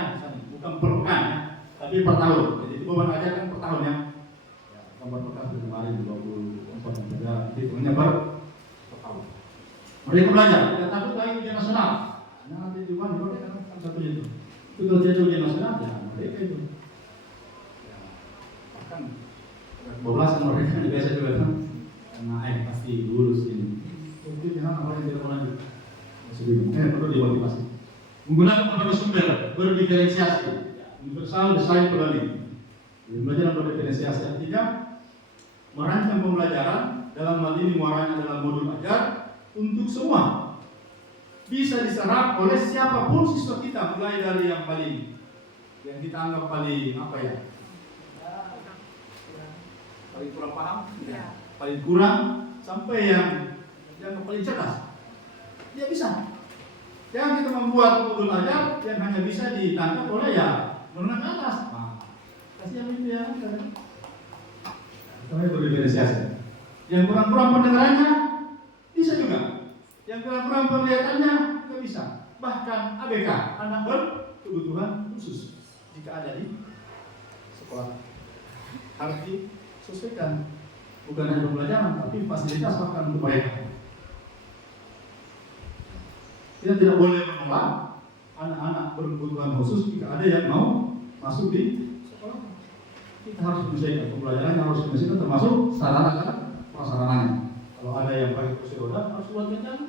bukan per pekan ya, tapi per tahun. Jadi beban ajar kan per tahun ya. Bukan per pekan seperti kemarin 24 saja, hitungnya per tahun. Mereka belajar, tidak takut lagi ujian nasional. Nanti cuma mereka kan satu itu. Itu kalau jadi ujian nasional ya mereka itu. Ya, bahkan 12 mereka biasa juga kan, karena pasti lulus ini. Mungkin jangan orang yang tidak mau lanjut. Perlu dimotivasi. Menggunakan berbagai sumber berdiferensiasi, universal design learning. Pembelajaran berdiferensiasi artinya merancang pembelajaran dalam hal ini muaranya dalam modul ajar untuk semua. Bisa diserap oleh siapapun siswa kita, mulai dari yang kita anggap paling apa ya? Paling kurang paham, paling kurang, sampai yang paling cerdas. Dia bisa. Jangan kita membuat modul ajar yang hanya bisa ditangkap oleh ya menengah ke atas. Kasih yang itu ya. Namanya berdiferensiasi. Yang kurang-kurang pendengarannya bisa juga. Yang kurang-kurang penglihatannya juga bisa. Bahkan ABK, anak berkebutuhan khusus, jika ada di sekolah harus disesuaikan. Bukan hanya pembelajaran, tapi fasilitas bahkan untuk mereka. Kita tidak boleh menolak anak-anak berkebutuhan khusus jika ada yang mau masuk di sekolah. Kita harus menyelesaikan pembelajaran, harus menyelesaikan termasuk sarana dan prasarananya. Kalau ada yang pakai kursi roda harus buatkan jalan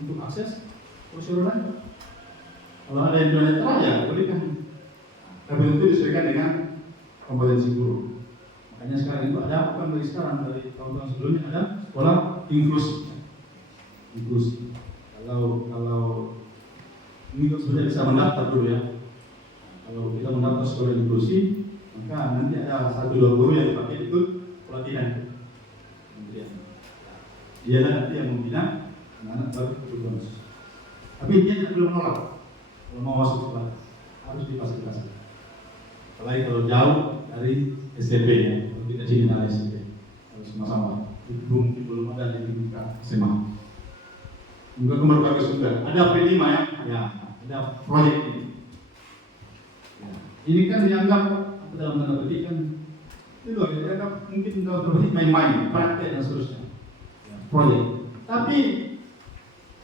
untuk akses kursi roda. Kalau ada yang tunanetra ya bolehkan. Tapi itu disesuaikan dengan kompetensi guru. Makanya sekarang itu ada, bukan dari sekarang, dari tahun-tahun sebelumnya ada sekolah inklusif. Kalau ini sudah bisa mendaftar dulu ya. Kalau kita mendaftar sekolah inklusi, maka nanti ada 1-2 guru yang dipakai ikut pelatihan. Kemudian dia nanti yang membina anak-anak baru kebutuhan. Tapi dia tidak belum menolak. Kalau mau masuk sekolah harus difasilitasi. Apalagi kalau jauh dari SMP ya, kalau kita sini dari SMP harus sama-sama. Belum ada di tingkat SMA. Juga ke berbagai sumber. Ada P5 ya, ada proyek ini. Ya. Ini kan dianggap dalam tanda petik kan, itu dianggap mungkin dalam tanda petik main-main, praktek dan seterusnya. Ya, proyek. Tapi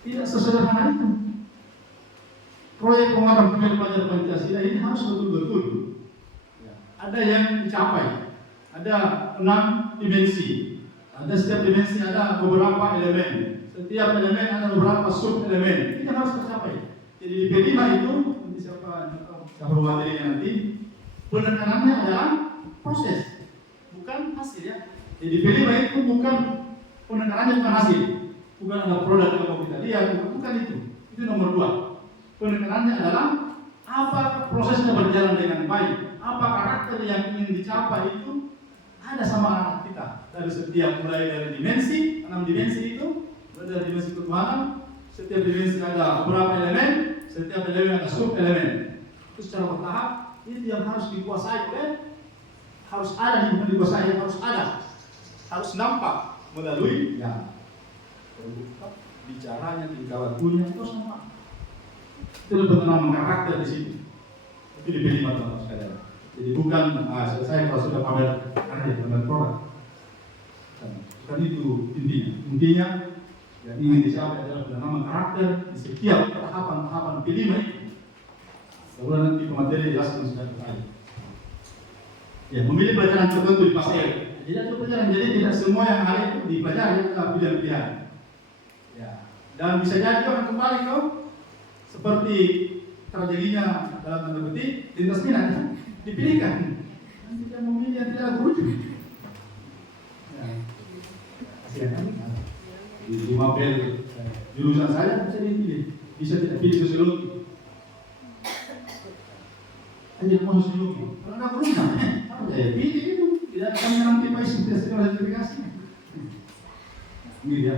tidak sesederhana itu. Proyek pengadaan pelajar Pancasila ini harus betul-betul. Ya. Ada yang dicapai. Ada 6 dimensi. Ada setiap dimensi ada beberapa elemen. Setiap elemen ada beberapa sub elemen. Ini harus tercapai. Jadi di P5 itu nanti siapa materinya nanti penekanannya adalah proses, bukan hasil ya. Jadi di P5 itu bukan penekanannya bukan hasil, bukan ada produk yang mau kita lihat, bukan itu. Itu nomor 2. Penekanannya adalah apa prosesnya berjalan dengan baik, apa karakter yang ingin dicapai itu ada sama anak kita dari setiap mulai dari dimensi 6 dimensi itu. Dari dimensi ketuhanan, setiap dimensi ada beberapa elemen, setiap elemen ada sub elemen. Itu secara bertahap, itu yang harus dikuasai oleh, harus ada di dikuasai, harus ada, harus nampak melalui ya bicaranya, tingkah lakunya itu sama. Itu penanaman karakter di situ. Itu dipilih teman-teman sekalian. Jadi bukan saya kalau sudah pamer produk. Bukan itu intinya. Intinya yang ingin dicapai adalah penanaman karakter di setiap tahapan-tahapan kelima itu. Sebelum nanti pemateri jelaskan secara detail. Ya, memilih pelajaran tertentu di pasir. Jadi ada pelajaran, jadi tidak semua yang ada itu dipelajari, tapi pilihan-pilihan. Ya, dan bisa jadi orang kembali kau seperti tragedinya dalam tanda petik lintas minat dipilihkan. Nanti dia memilih yang tidak berujung. Ya, kasihan kan? Di mapel jurusan saya bisa dipilih, bisa tidak pilih sosiologi. Hanya mau sosiologi, kalau nggak beruntung, ya pilih itu. Tidak akan nanti Pak Isu tidak sertifikasi. Ini dia.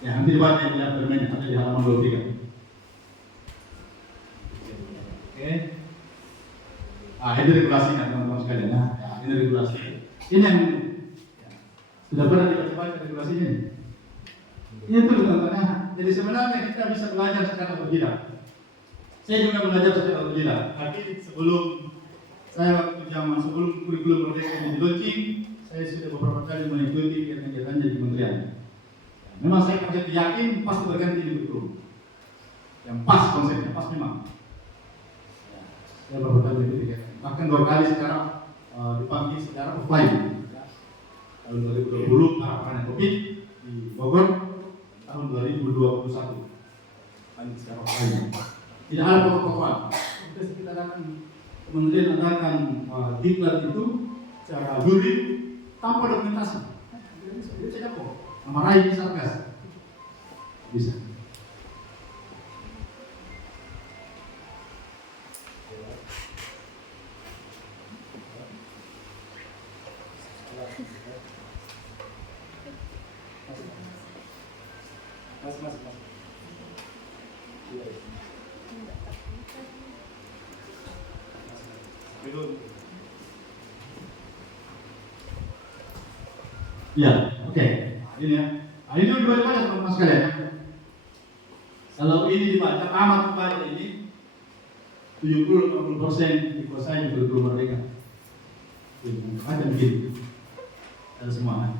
Ya, nanti dibaca yang tidak bermain ada di halaman 23. Oke. Ini regulasinya teman-teman sekalian. Ya, ini regulasi. Ini yang sudah pernah dibaca regulasinya. Ini tuh teman-teman. Jadi sebenarnya kita bisa belajar secara otodidak. Saya juga belajar secara otodidak. Tapi sebelum kurikulum merdeka ini di-launching, saya sudah beberapa kali mengikuti kegiatannya di kementerian. Memang saya yakin pasti berganti di kurikulum. Yang pas konsepnya, pas memang. Saya beberapa kali mengikuti kegiatan. Bahkan 2 kali sekarang dipanggil secara offline. Tahun 2020 harapannya COVID di Bogor, tahun 2021 panggil secara offline. Tidak ada protokol. Kita datang kemudian adakan diklat itu secara luring tanpa dokumentasi. Jadi saya dapat marahi Satgas bisa. Mas. Ya, oke. Ini ya. Ini dulu dibaca teman-teman sekalian. Kalau ini dibaca, amat dibaca ini 70-80% dikuasai di kurikulum merdeka. Ada begini. Ada semua.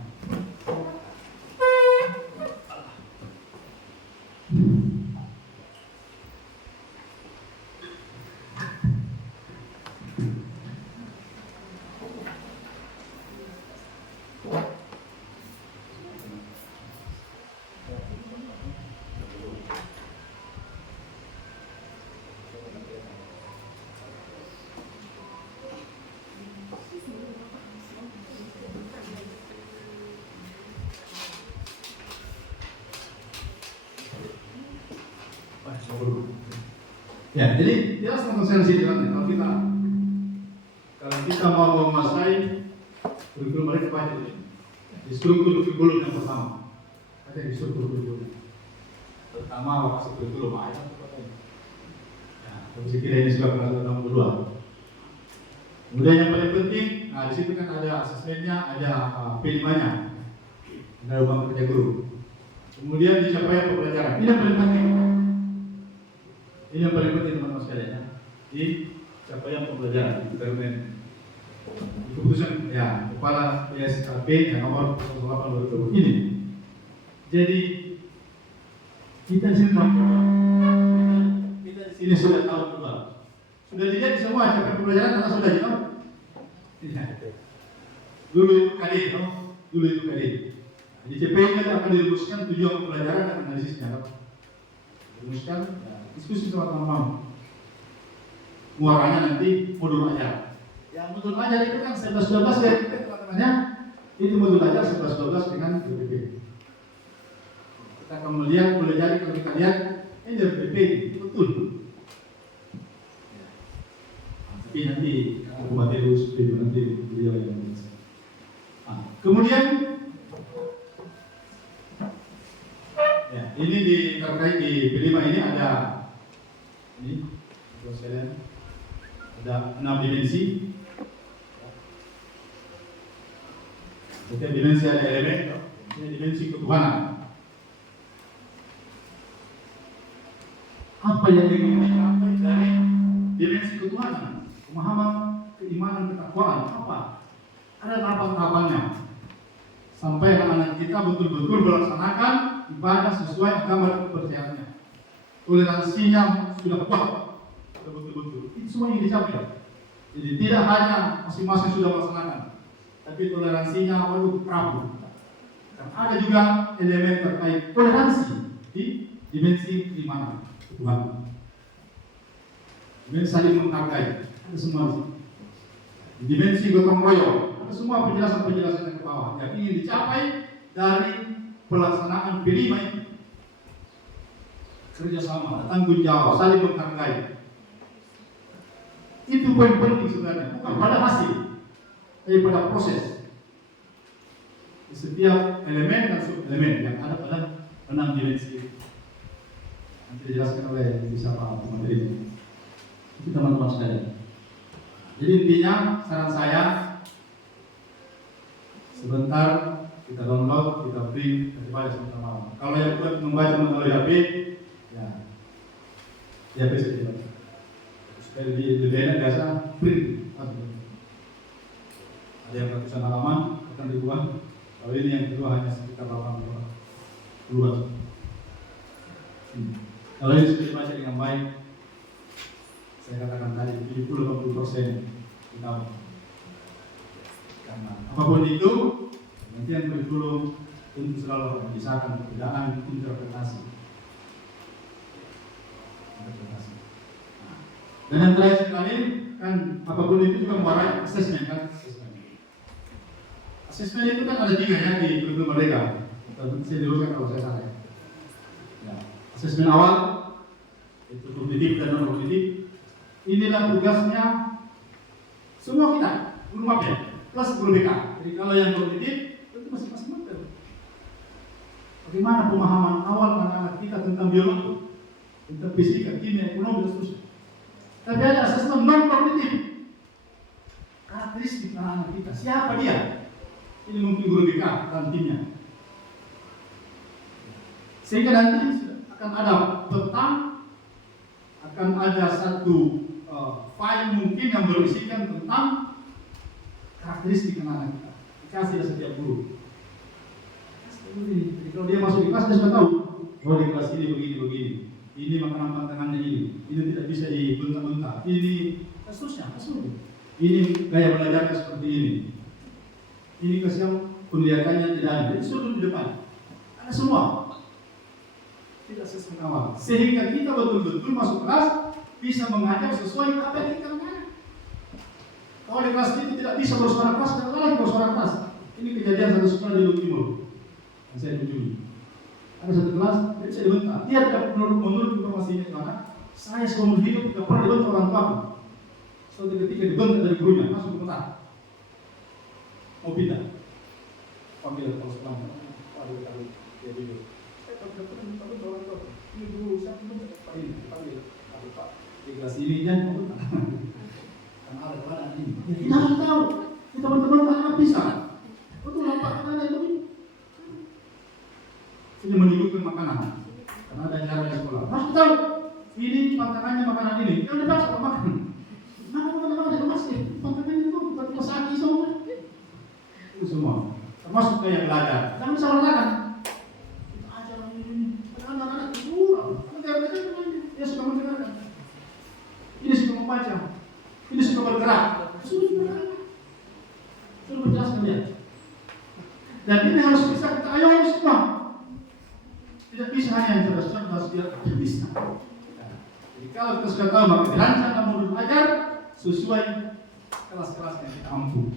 Ya, jadi jelas konsensi kalau kita mau menguasai kurikulum mereka baca di struktur kurikulum yang pertama. Ada di struktur kurikulum. Pertama masuk kurikulum ayat. Ya, saya kira ini sudah pernah tahun kedua. Kemudian yang paling penting, di situ kan ada asesmennya, ada P5-nya, ada ruang kerja guru. Kemudian dicapai pembelajaran. Ini yang paling penting. Ini yang paling penting teman-teman sekalian. Di capaian pembelajaran termen keputusan ya kepala PSKP yang nomor 08/2020 ini. Jadi kita di sini sudah tahu juga. Sudah dilihat semua capaian pembelajaran karena sudah tahu. Dulu itu kali. Di CPI akan dirumuskan tujuan pembelajaran dan analisisnya. Dirumuskan diskusi sama teman-teman. Muaranya nanti modul ajar. Yang modul ajar itu kan 11-12 ya teman-temannya. Itu modul ajar 11-12 dengan LPP. Kita akan melihat, boleh jadi kalau kita lihat ini LPP betul. Tapi nanti aku materi nanti beliau yang menjelaskan. Kemudian ya, ini terkait di P5 ini ada ini, sekalian ada 6 dimensi. Setiap dimensi ada elemen, ini dimensi ketuhanan. Apa yang ingin dicapai dari dimensi ketuhanan? Pemahaman, keimanan, ketakwaan, apa? Ada tahapan-tahapannya. Sampai anak-anak kita betul-betul melaksanakan ibadah sesuai agama dan kepercayaannya. Toleransinya sudah kuat, sudah betul-betul. Itu semua yang dicapai. Jadi tidak hanya masing-masing sudah melaksanakan, tapi toleransinya waduh Prabu. Dan ada juga elemen terkait toleransi di dimensi keimanan Tuhan. Dimensi saling menghargai, ada semua di sini. Di dimensi gotong royong, ada semua penjelasan-penjelasan yang ke bawah yang ingin dicapai dari pelaksanaan kelima itu. Kerjasama, tanggung jawab, saling menghargai. Itu poin penting sebenarnya, bukan pada hasil, tapi pada proses. Di setiap elemen dan sub-elemen yang ada pada 6 dimensi. Nanti dijelaskan oleh siapa pemateri. Itu teman-teman sekalian. Jadi intinya saran saya, sebentar kita download, kita print, kita baca sebentar malam. Kalau yang kuat membaca melalui HP, ya bisa dibaca. Supaya lebih enak biasa print. Ada yang ratusan halaman akan dibuat. Kalau ini yang kedua hanya sekitar 80 keluar. Kalau ini sudah dibaca dengan baik, saya katakan tadi 70-80% kita. Karena apapun itu, nanti yang kurikulum tentu selalu memisahkan perbedaan interpretasi. Dan yang terakhir sekali kan apapun itu juga mewarnai asesmen kan. Asesmen itu kan ada 3 ya di kurikulum Merdeka. Saya luruskan kalau saya salah. Ya. Asesmen awal itu kognitif dan non kognitif. Inilah tugasnya semua kita, guru mapel plus guru BK. Jadi kalau yang kognitif itu masing-masing mapel. Bagaimana pemahaman awal anak-anak kita tentang biologi, tentang fisika, kimia, ekonomi dan seterusnya. Tapi ada asesmen non kognitif. Karakteristik anak-anak kita, siapa dia? Ini mungkin guru BK dan timnya. Sehingga nanti akan ada petang, akan ada satu file mungkin yang berisikan tentang karakteristik anak-anak kita. Dikasih setiap guru. Jadi kalau dia masuk di kelas dia sudah tahu, oh di kelas ini begini. Ini makanan pantangannya ini tidak bisa dibentak-bentak, ini kasusnya. Ini gaya belajarnya seperti ini kesian pendidikannya tidak ada, jadi sudah di depan, ada semua, tidak sesuai awal, sehingga kita betul-betul masuk kelas bisa mengajar sesuai apa yang kita mengajar. Kalau di kelas itu tidak bisa bersuara keras, tidak lagi bersuara keras. Ini kejadian satu sekolah di Luhut Timur, yang saya kunjungi. Ada satu kelas, jadi saya dibentak. Dia tidak menurut informasinya kemana. Saya seumur hidup tidak pernah dibentak orang tua. Suatu ketika dibentak dari gurunya, langsung bentak. Mau pindah. Panggil kepala sekolah. Panggil dia tidur. Saya tidak pernah dibentak orang tua. Ini guru, siapa bentak? Panggil. Pak, di kelas ini jangan mau bentak. Karena ada keadaan ini. Kita harus tahu. Kita teman-teman anak bisa. Betul apa kata itu? Ini menyebutkan makanan karena ada cara di sekolah. Harus tahu ini makanannya makanan ini. Jangan dipaksa makan. Mana ada masih makanan itu bukan masak semua. Itu semua. Termasuk kayak belajar. Jangan bisa belajar. Kita ajar ini. Anak-anak itu anak-anak dia suka mendengarkan. Ini suka membaca. Ini suka bergerak. Sudah menjelaskan dia. Dan ini harus bisa kita ayomi semua. Tidak bisa hanya yang cerdas-cerdas, dia tidak bisa. Jadi kalau kita sudah tahu maka dirancang modul belajar sesuai kelas-kelas yang kita mampu.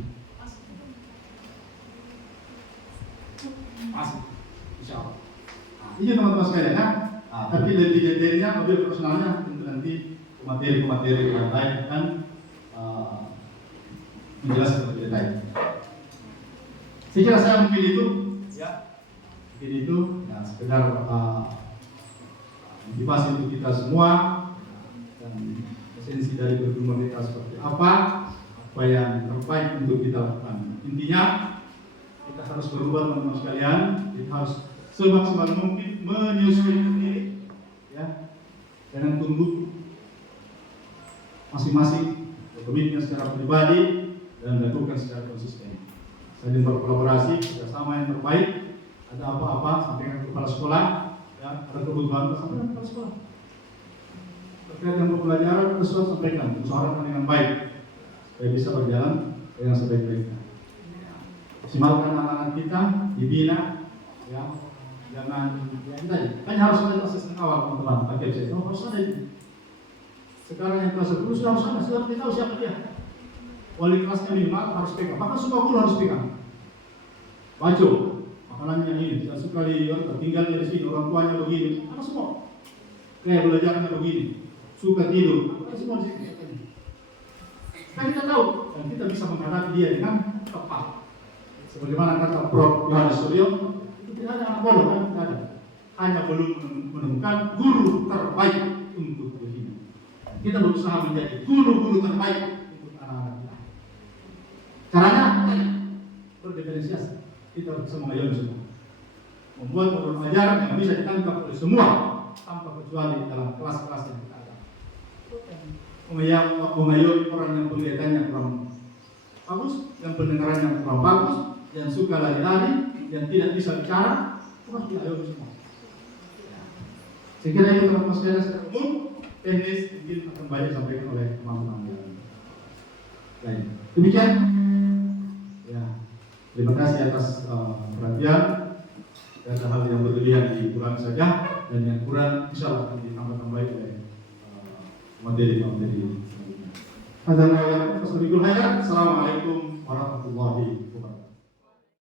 Masih, insya Allah. Ini teman-teman sekalian ya. Tapi lebih detailnya, lebih personalnya tentu nanti materi-materi yang lain akan menjelaskan lebih detail. Saya kira saya mungkin itu, ya. Mungkin itu, ya sekedar motivasi untuk kita semua dan esensi dari pertemuan kita seperti apa yang terbaik untuk kita lakukan. Intinya kita kita harus berubah teman-teman sekalian. Kita harus semaksimal mungkin menyesuaikan diri, ya, dengan tumbuh masing-masing, berkomitmen secara pribadi dan lakukan secara konsisten. Saling berkolaborasi, kerjasama yang terbaik. Ada apa-apa sampaikan ke kepala sekolah, ya, ada kebutuhan sampaikan ke kepala sekolah. Terkait dengan pembelajaran, kita sudah sampaikan, usahakan dengan baik supaya bisa berjalan dengan sebaik-baiknya. Maksimalkan anak-anak kita, dibina, ya, jangan yang tadi. Kan harus ada asesmen awal teman-teman, pakai saya. Oh, harus ada itu. Sekarang yang kelas 10 sudah harus ada, sudah kita tahu siapa dia. Wali kelasnya minimal harus pegang, bahkan semua guru harus pegang. Baca makanannya ini, tidak suka tinggalnya di sini, orang tuanya begini, apa semua. Kayak belajarnya begini, suka tidur, apa semua di sini. Kan kita tahu dan kita bisa menghadapi dia dengan tepat. Sebagaimana kata Prof. Yohanes Suryo, itu tidak ada anak bodoh kan, tidak ada. Hanya belum menemukan guru terbaik untuk begini. Kita berusaha menjadi guru-guru terbaik untuk anak-anak kita. Caranya berdiferensiasi. Kita bisa mengayomi semua. Membuat modul pelajaran yang bisa ditangkap oleh semua tanpa kecuali dalam kelas-kelas yang kita ada. Mengayomi orang yang penglihatannya kurang bagus, yang pendengarannya kurang bagus, yang suka lari-lari, yang tidak bisa bicara, harus diayomi semua. Saya kira itu teman-teman sekalian secara umum, teknis mungkin akan banyak disampaikan oleh teman-teman yang lain. Demikian. Ya, terima kasih atas perhatian. Dan hal yang berlebihan dikurangi saja, dan yang kurang insya Allah akan ditambah-tambahin oleh materi-materi selanjutnya. Assalamualaikum warahmatullahi